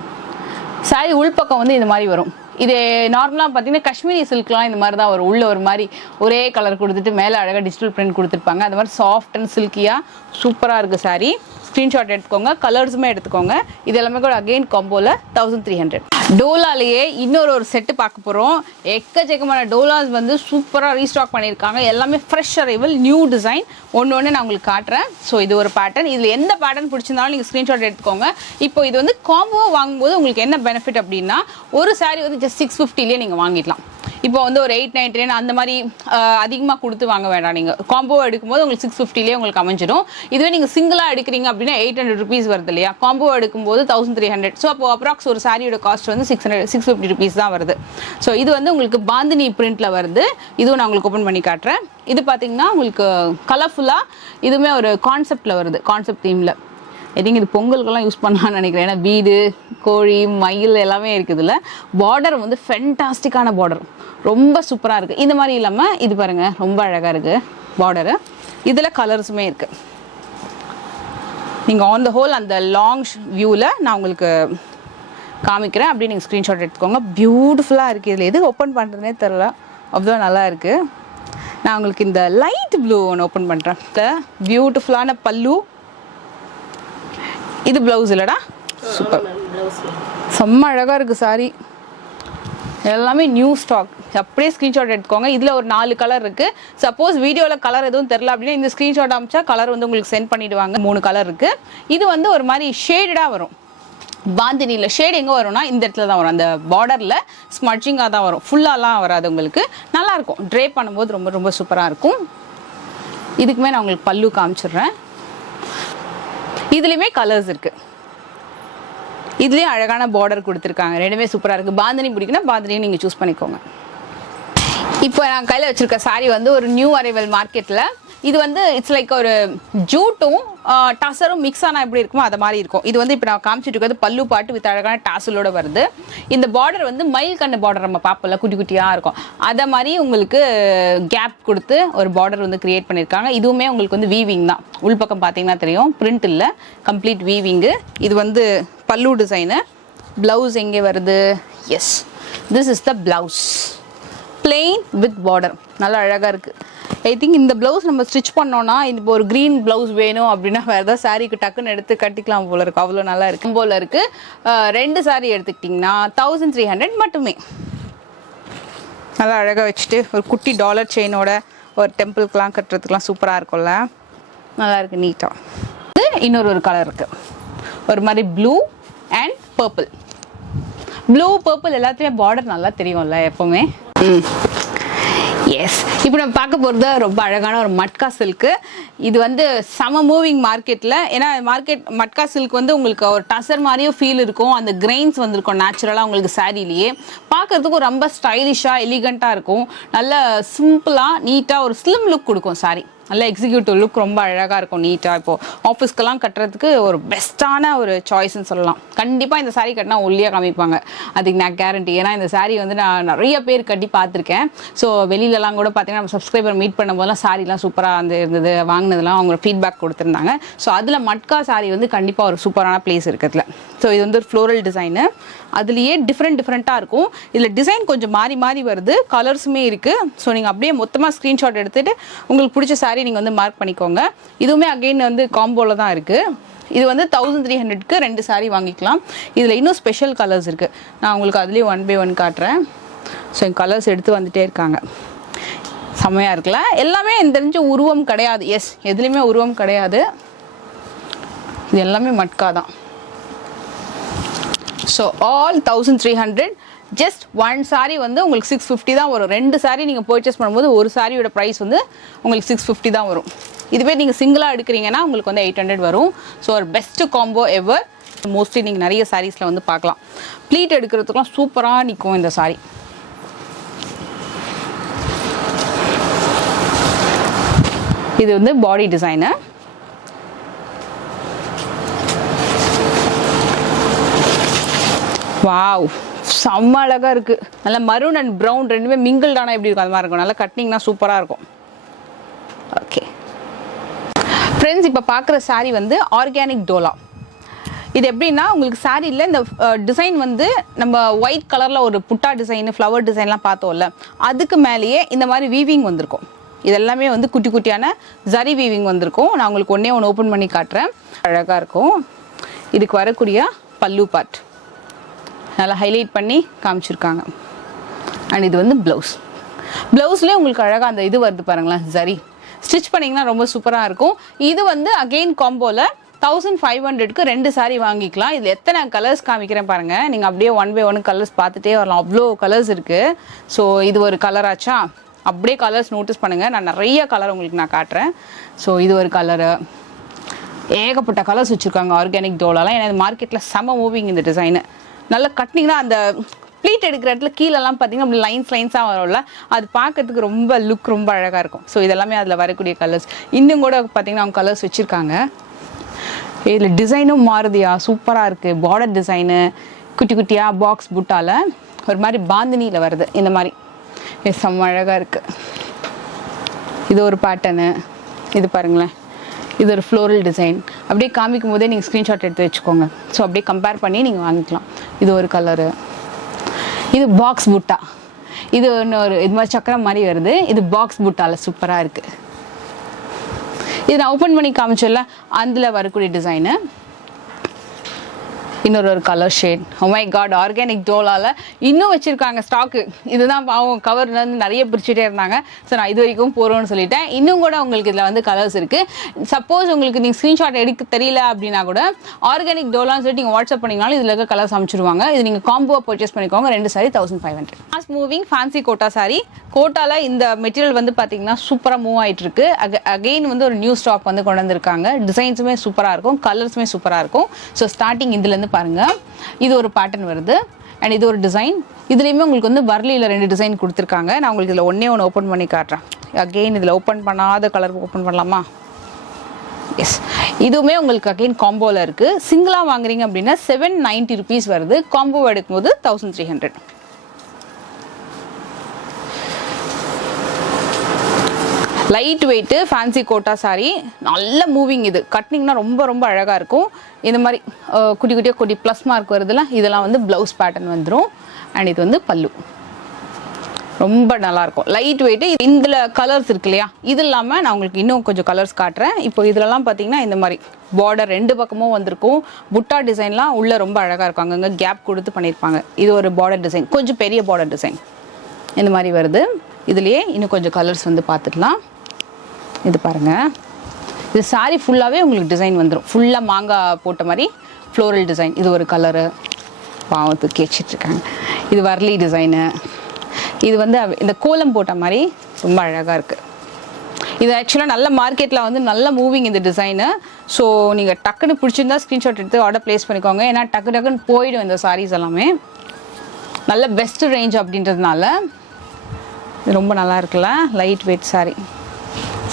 சாரி உள்பக்கம் வந்து இது மாதிரி வரும். இது நார்மலாக பார்த்தீங்கன்னா காஷ்மீரி சில்க்லாம் இந்த மாதிரி தான் வரும். உள்ள ஒரு மாதிரி ஒரே கலர் கொடுத்துட்டு மேலே அழகாக டிஜிட்டல் பிரிண்ட் கொடுத்துருப்பாங்க. அந்த மாதிரி சாஃப்ட் அண்ட் சில்கியாக சூப்பராக இருக்குது சாரி. ஸ்க்ரீன்ஷாட் எடுத்துக்கோங்க, கலர்ஸுமே எடுத்துக்கோங்க. இது எல்லாமே கூட அகெயின் காம்போவில் 1300. டோலாலேயே இன்னொரு செட்டு பார்க்க போகிறோம். எக்கச்சக்கமான டோலாஸ் வந்து சூப்பராக ரீஸ்டாக் பண்ணியிருக்காங்க. எல்லாமே ஃப்ரெஷ் அரைவல், நியூ டிசைன். ஒன்று நான் உங்களுக்கு காட்டுறேன். ஸோ இது ஒரு பேட்டர்ன். இதில் எந்த பேட்டர்ன் பிடிச்சிருந்தாலும் நீங்கள் ஸ்க்ரீன்ஷாட் எடுத்துக்கோங்க. இப்போ இது வந்து காம்போ வாங்கும்போது உங்களுக்கு என்ன பெனிஃபிட் அப்படின்னா, ஒரு சாரீ வந்து ஜஸ்ட் 650லேயே நீங்கள் வாங்கிடலாம். இப்போ வந்து ஒரு 899 அந்த மாதிரி அதிகமாக கொடுத்து வாங்க வேண்டாம். நீங்கள் காம்போ எடுக்கும்போது உங்களுக்கு 650லேயே உங்களுக்கு அமைஞ்சிடும். இதுவே நீங்கள் சிங்கிளாக எடுக்கிறீங்க அப்படின்னா 800 rupees வருது இல்லையா, காம்போ எடுக்கும்போது 1300. ஸோ அப்போ அப்ராக்ஸ் ஒரு சாரியோட காஸ்ட் வந்து 650 rupees தான் வருது. ஸோ இது வந்து உங்களுக்கு பாந்தினி பிரிண்டில் வருது. இதுவும் நான் உங்களுக்கு ஓப்பன் பண்ணி காட்டுறேன். இது பார்த்தீங்கன்னா உங்களுக்கு கலர்ஃபுல்லாக இதுவுமே ஒரு கான்செப்டில் வருது, கான்செப்ட் தீமில். ஐ திங்க் இது பொங்கலுக்கெல்லாம் யூஸ் பண்ணலான்னு நினைக்கிறேன். ஏன்னா வீடு, கோழி, மயில் எல்லாமே இருக்குதுல்ல. பார்டர் வந்து ஃபென்டாஸ்டிக்கான பார்டர், ரொம்ப சூப்பராக இருக்குது. இந்த மாதிரி இல்லாமல் இது பாருங்கள், ரொம்ப அழகாக இருக்குது பார்டரு. இதில் கலர்ஸுமே இருக்குது. நீங்கள் ஆன் த ஹோல் அந்த லாங் வியூவில் நான் உங்களுக்கு காமிக்கிறேன். அப்படியே நீங்கள் ஸ்க்ரீன்ஷாட் எடுத்துக்கோங்க. பியூட்டிஃபுல்லாக இருக்குது. இதில் எது ஓப்பன் பண்ணுறதுனே தெரில, அவ்வளோ நல்லா இருக்குது. நான் உங்களுக்கு இந்த லைட் ப்ளூ ஒன்று ஓப்பன் பண்ணுறேன். பியூட்டிஃபுல்லான பல்லு. இது ப்ளவுஸ் இல்லைடா, சூப்பர், செம்ம அழகாக இருக்குது சாரி. எல்லாமே நியூ ஸ்டாக். அப்படியே ஸ்க்ரீன்ஷாட் எடுத்துக்கோங்க. இதில் ஒரு 4 கலர் இருக்குது. சப்போஸ் வீடியோவில் கலர் எதுவும் தெரில அப்படின்னா இந்த ஸ்க்ரீன்ஷாட் அமிச்சா கலர் வந்து உங்களுக்கு சென்ட் பண்ணிவிடுவாங்க. 3 கலர் இருக்குது. இது வந்து ஒரு மாதிரி ஷேடடாக வரும். பாந்தினியில் ஷேட் எங்கே வரும்னா இந்த இடத்துல தான் வரும். அந்த பார்டரில் ஸ்மட்ஜிங்காக தான் வரும். ஃபுல்லாலாம் வராது உங்களுக்கு. நல்லாயிருக்கும். ட்ரே பண்ணும்போது ரொம்ப ரொம்ப சூப்பராக இருக்கும். இதுக்குமே நான் உங்களுக்கு பல்லு காமிச்சிடுறேன். இதுலேயுமே கலர்ஸ் இருக்குது. இதுலேயும் அழகான பார்டர் கொடுத்துருக்காங்க. ரெண்டுமே சூப்பராக இருக்குது. பாந்தினி பிடிக்குன்னா பாந்தினியும் நீங்கள் சூஸ் பண்ணிக்கோங்க. இப்போ நான் கையில் வச்சுருக்க சாரீ வந்து ஒரு நியூ அரைவல் மார்க்கெட்டில். இது வந்து இட்ஸ் லைக் ஒரு ஜூட்டும் டசரும் மிக்ஸ் ஆனால் எப்படி இருக்குமோ அது மாதிரி இருக்கும். இது வந்து இப்போ நான் காமிச்சிட்டு இருக்கிறது பல்லு பாட்டு வித் அழகான டாசலோட வருது. இந்த பார்டர் வந்து மயில் கண்ணு பார்டர் நம்ம பார்ப்போம்ல, குட்டி குட்டியாக இருக்கும். அதை மாதிரி உங்களுக்கு கேப் கொடுத்து ஒரு பார்டர் வந்து கிரியேட் பண்ணியிருக்காங்க. இதுவுமே உங்களுக்கு வந்து வீவிங் தான். உள்பக்கம் பார்த்தீங்கன்னா தெரியும், பிரிண்ட் இல்லை, கம்ப்ளீட் வீவிங்கு. இது வந்து பல்லு டிசைனு. ப்ளவுஸ் எங்கே வருது? Yes, this is the blouse. Plain with border. நல்லா அழகாக இருக்குது. ஐ திங்க் இந்த ப்ளவுஸ் நம்ம ஸ்டிச் பண்ணோன்னா இப்போ ஒரு க்ரீன் ப்ளவுஸ் வேணும் அப்படின்னா வேறு ஏதாவது சாரீக்கு டக்குன்னு எடுத்து கட்டிக்கலாம் போல இருக்குது. அவ்வளோ நல்லா இருக்குது போல இருக்குது. 2 சாரீ எடுத்துக்கிட்டிங்கன்னா 1300 மட்டுமே. நல்லா அழகாக வச்சுட்டு ஒரு குட்டி டாலர் செயினோட ஒரு டெம்பிளுக்கெலாம் கட்டுறதுக்கெலாம் சூப்பராக இருக்கும்ல. நல்லா இருக்குது, நீட்டாக. இன்னொரு கலர் இருக்குது. ஒரு மாதிரி blue and purple. Blue purple எல்லாத்துலேயும் பார்டர் நல்லா தெரியும்ல எப்போவுமே. எஸ், இப்போ நம்ம பார்க்க போகிறது ரொம்ப அழகான ஒரு மட்கா சில்க்கு. இது வந்து செம மூவிங் மார்க்கெட்டில். ஏன்னா மட்கா சில்க் வந்து உங்களுக்கு ஒரு டசர் மாதிரியும் ஃபீல் இருக்கும். அந்த கிரெயின்ஸ் வந்துருக்கும் நேச்சுரலாக உங்களுக்கு சாரீலேயே. பார்க்குறதுக்கும் ரொம்ப ஸ்டைலிஷாக எலிகண்ட்டாக இருக்கும். நல்ல சிம்பிளாக நீட்டாக ஒரு ஸ்லிம் லுக் கொடுக்கும் சாரீ. நல்ல எக்ஸிக்யூட்டிவ் லுக், ரொம்ப அழகாக இருக்கும் நீட்டாக. இப்போது ஆஃபீஸ்க்கெல்லாம் கட்டுறதுக்கு ஒரு பெஸ்ட்டான ஒரு சாய்ஸ்ன்னு சொல்லலாம். கண்டிப்பாக இந்த சாரீ கட்டினா ஒல்லியாக காமிப்பாங்க, அதுக்கு நான் கேரண்டி. ஏன்னா இந்த சாரீ வந்து நான் நிறைய பேர் கட்டி பார்த்துருக்கேன். ஸோ வெளியிலலாம் கூட பார்த்தீங்கன்னா நம்ம சப்ஸ்கிரைபர் மீட் பண்ணும்போதெல்லாம் சாரீலாம் சூப்பராக இருந்தது, வாங்கினதுலாம் அவங்க ஃபீட்பேக் கொடுத்துருந்தாங்க. ஸோ அதில் மட்கா சாரீ வந்து கண்டிப்பாக ஒரு சூப்பரான பிளேஸ் இருக்கிறதுல. ஸோ இது வந்து ஒரு ஃப்ளோரல் டிசைனு. அதுலேயே டிஃப்ரெண்ட்டாக இருக்கும். இதில் டிசைன் கொஞ்சம் மாறி மாறி வருது, கலர்ஸுமே இருக்குது. ஸோ நீங்கள் அப்படியே மொத்தமாக ஸ்க்ரீன்ஷாட் எடுத்துகிட்டு உங்களுக்கு பிடிச்ச சாரீ நீங்கள் வந்து மார்க் பண்ணிக்கோங்க. இதுவுமே அகெயின் வந்து காம்போவில் தான் இருக்குது. இது வந்து 1300க்கு 2 சாரீ வாங்கிக்கலாம். இதில் இன்னும் ஸ்பெஷல் கலர்ஸ் இருக்குது. நான் உங்களுக்கு அதுலேயும் 1 by 1 காட்டுறேன். ஸோ என் கலர்ஸ் எடுத்து வந்துகிட்டே இருக்காங்க. செம்மையாக இருக்குல்ல. எல்லாமே எனக்கு தெரிஞ்ச உருவம் கிடையாது. எஸ், எதுலேயுமே உருவம் கிடையாது. இது எல்லாமே மட்கா தான். So all 1300. ஜஸ்ட் 1 சாரீ வந்து உங்களுக்கு 650 தான் வரும். 2 சாரீ நீங்கள் பர்ச்சேஸ் பண்ணும்போது ஒரு சாரியோட ப்ரைஸ் வந்து உங்களுக்கு 650 தான் வரும். இதுவே நீங்கள் சிங்கிளாக எடுக்கிறீங்கன்னா உங்களுக்கு வந்து 800 வரும். ஸோ ஒரு பெஸ்ட்டு காம்போ எவர். மோஸ்ட்லி நீங்கள் நிறைய சாரீஸில் வந்து பார்க்கலாம். ப்ளீட் எடுக்கிறதுக்குலாம் சூப்பராக நிற்கும் இந்த சாரீ. இது வந்து பாடி டிசைனு. வாவ், செம்ம அழகாக இருக்குது. நல்லா மரூன் அண்ட் ப்ரௌன் ரெண்டுமே மிங்கிள்டானா எப்படி இருக்கும் அது மாதிரி இருக்கும். நல்லா கட்டினிங்னா சூப்பராக இருக்கும். ஓகே ஃப்ரெண்ட்ஸ், இப்போ பார்க்குற சாரீ வந்து ஆர்கானிக் டோலா. இது எப்படின்னா உங்களுக்கு சாரியில் இந்த டிசைன் வந்து நம்ம ஒயிட் கலரில் ஒரு புட்டா டிசைனு, ஃப்ளவர் டிசைன்லாம் பார்த்தோம்ல, அதுக்கு மேலேயே இந்த மாதிரி வீவிங் வந்திருக்கும். இது எல்லாமே வந்து குட்டி குட்டியான ஜரி வீவிங் வந்திருக்கும். நான் உங்களுக்கு ஒன்றே ஓப்பன் பண்ணி காட்டுறேன். அழகாக இருக்கும். இதுக்கு வரக்கூடிய பல்லு பார்ட் நல்லா ஹைலைட் பண்ணி காமிச்சிருக்காங்க. அண்ட் இது வந்து ப்ளவுஸ்லேயே உங்களுக்கு அழகாக அந்த இது வருது பாருங்களேன், ஜரி. ஸ்டிச் பண்ணிங்கன்னா ரொம்ப சூப்பராக இருக்கும். இது வந்து அகெயின் காம்போவில் 1500க்கு 2 சாரீ வாங்கிக்கலாம். இதில் எத்தனை கலர்ஸ் காமிக்கிறேன் பாருங்கள். நீங்கள் அப்படியே 1 by 1 கலர்ஸ் பார்த்துட்டே வரலாம். அவ்வளோ கலர்ஸ் இருக்குது. ஸோ இது ஒரு கலராச்சா, அப்படியே கலர்ஸ் நோட்டீஸ் பண்ணுங்கள். நான் நிறைய கலர் உங்களுக்கு நான் காட்டுறேன். ஸோ இது ஒரு கலரு. ஏகப்பட்ட கலர்ஸ் வச்சுருக்காங்க ஆர்கானிக் டோலாலாம். ஏன்னா இந்த மார்க்கெட்டில் செம மூவிங் இந்த டிசைனு. நல்லா கட்டினீங்கன்னா அந்த ப்ளீட் எடுக்கிற இடத்துல கீழெல்லாம் பார்த்தீங்கன்னா அப்படி லைன்ஸாக வரும்ல, அது பார்க்கறதுக்கு ரொம்ப லுக் ரொம்ப அழகாக இருக்கும். ஸோ இதெல்லாமே அதில் வரக்கூடிய கலர்ஸ். இன்னும் கூட பார்த்தீங்கன்னா அவங்க கலர்ஸ் வச்சுருக்காங்க. இதில் டிசைனும் மாறுதியா, சூப்பராக இருக்குது. பார்டர் டிசைனு குட்டி குட்டியாக பாக்ஸ் புட்டால் ஒரு மாதிரி பாந்தினியில் வருது. இந்த மாதிரி செம்ம அழகாக இருக்குது. இது ஒரு பேட்டர்னு. இது பாருங்களேன், இது ஒரு ஃப்ளோரல் டிசைன். அப்படியே காமிக்கும் போதே நீங்கள் ஸ்க்ரீன்ஷாட் எடுத்து வச்சுக்கோங்க. ஸோ அப்படியே கம்பேர் பண்ணி நீங்கள் வாங்கிக்கலாம். இது ஒரு கலரு. இது பாக்ஸ் புட்டா. இது இன்னொரு இது மாதிரி சக்கரம் மாதிரி வருது. இது பாக்ஸ் புட்டாவில் சூப்பராக இருக்குது. இது நான் ஓப்பன் பண்ணி காமிச்சல அதில் வரக்கூடிய டிசைனு. இன்னொரு colour shade. Oh my God, organic டோலால இன்னும் வச்சிருக்காங்க ஸ்டாக்கு. இதுதான் பாவம், கவர்ல இருந்து நிறைய பிரிச்சுட்டே இருந்தாங்க. ஸோ நான் இது வரைக்கும் போறோம்னு சொல்லிட்டேன். இன்னும் கூட உங்களுக்கு இதில் வந்து கலர்ஸ் இருக்கு. சப்போஸ் உங்களுக்கு நீங்கள் ஸ்க்ரீன்ஷாட் எடுக்க தெரியல அப்படின்னா கூட ஆர்கானிக் டோலான்னு சொல்லிட்டு நீங்கள் வாட்ஸ்அப் பண்ணிங்கனாலும் இதில் இருக்க கலர்ஸ் அமைச்சிருவாங்க. இது நீங்கள் காம்போவாக பர்ச்சேஸ் பண்ணிக்கோங்க. 2 sari 1500. Fast moving fancy Kota sari. கோட்டால இந்த மெட்டீரியல் வந்து பார்த்தீங்கன்னா சூப்பராக மூவ் ஆகிட்டு இருக்கு. அகெயின் வந்து ஒரு நியூ ஸ்டாக் வந்து கொண்டு வந்திருக்காங்க. டிசைன்ஸுமே சூப்பராக இருக்கும், கலர்ஸுமே சூப்பராக இருக்கும். ஸோ ஸ்டார்டிங் இதுலேருந்து பாருங்க, இது ஒரு பேட்டர்ன் வருது அண்ட் இது ஒரு டிசைன். இதுலேயுமே உங்களுக்கு வந்து வர்லியில் 2 டிசைன் கொடுத்துருக்காங்க. நான் உங்களுக்கு இதில் ஒன்று ஓப்பன் பண்ணி காட்டுறேன். அகெயின் இதில் ஓப்பன் பண்ணாத கலர் ஓப்பன் பண்ணலாமா? எஸ், இதுவுமே உங்களுக்கு அகெயின் காம்போவில் இருக்குது. சிங்கிளாக வாங்குறீங்க அப்படின்னா 790 rupees வருது. காம்போ எடுக்கும்போது 1300. Light weight fancy Kota sari, நல்ல மூவிங். இது கட்டினிங்கன்னா ரொம்ப ரொம்ப அழகாக இருக்கும். இந்த மாதிரி குட்டி குட்டியாக குட்டி ப்ளஸ் மார்க் வருதுல, இதெல்லாம் வந்து ப்ளவுஸ் பேட்டர்ன் வந்துடும். அண்ட் இது வந்து பல்லு, ரொம்ப நல்லாயிருக்கும். Light weight. இதில் கலர்ஸ் இருக்கு இல்லையா, இது இல்லாமல் நான் உங்களுக்கு இன்னும் கொஞ்சம் கலர்ஸ் காட்டுறேன். இப்போ இதிலலாம் பார்த்தீங்கன்னா இந்த மாதிரி பார்டர் 2 பக்கமும் வந்திருக்கும். புட்டா டிசைன்லாம் உள்ளே ரொம்ப அழகாக இருக்கும். அங்கங்கே கேப் கொடுத்து பண்ணியிருப்பாங்க. இது ஒரு பார்டர் டிசைன், கொஞ்சம் பெரிய பார்டர் டிசைன் இந்த மாதிரி வருது. இதுலேயே இன்னும் கொஞ்சம் கலர்ஸ் வந்து பார்த்துக்கலாம். இது பாருங்கள், இது சாரி ஃபுல்லாகவே உங்களுக்கு டிசைன் வந்துடும். ஃபுல்லாக மாங்காய் போட்ட மாதிரி ஃப்ளோரல் டிசைன். இது ஒரு கலரு, பாவத்துக்கு கேச்சிட்ருக்காங்க. இது வர்லி டிசைனு. இது வந்து இந்த கோலம் போட்ட மாதிரி ரொம்ப அழகாக இருக்குது. இது ஆக்சுவலாக நல்ல மார்க்கெட்டில் வந்து நல்ல மூவிங் இந்த டிசைனு. ஸோ நீங்கள் டக்குன்னு பிடிச்சிருந்தா ஸ்க்ரீன்ஷாட் எடுத்து ஆர்டர் ப்ளேஸ் பண்ணிக்கோங்க. ஏன்னா டக்குன்னு போயிடும் இந்த சாரீஸ் எல்லாமே. நல்ல பெஸ்ட் ரேஞ்ச் அப்படின்றதுனால இது ரொம்ப நல்லா இருக்குல்ல. Light weight sorry.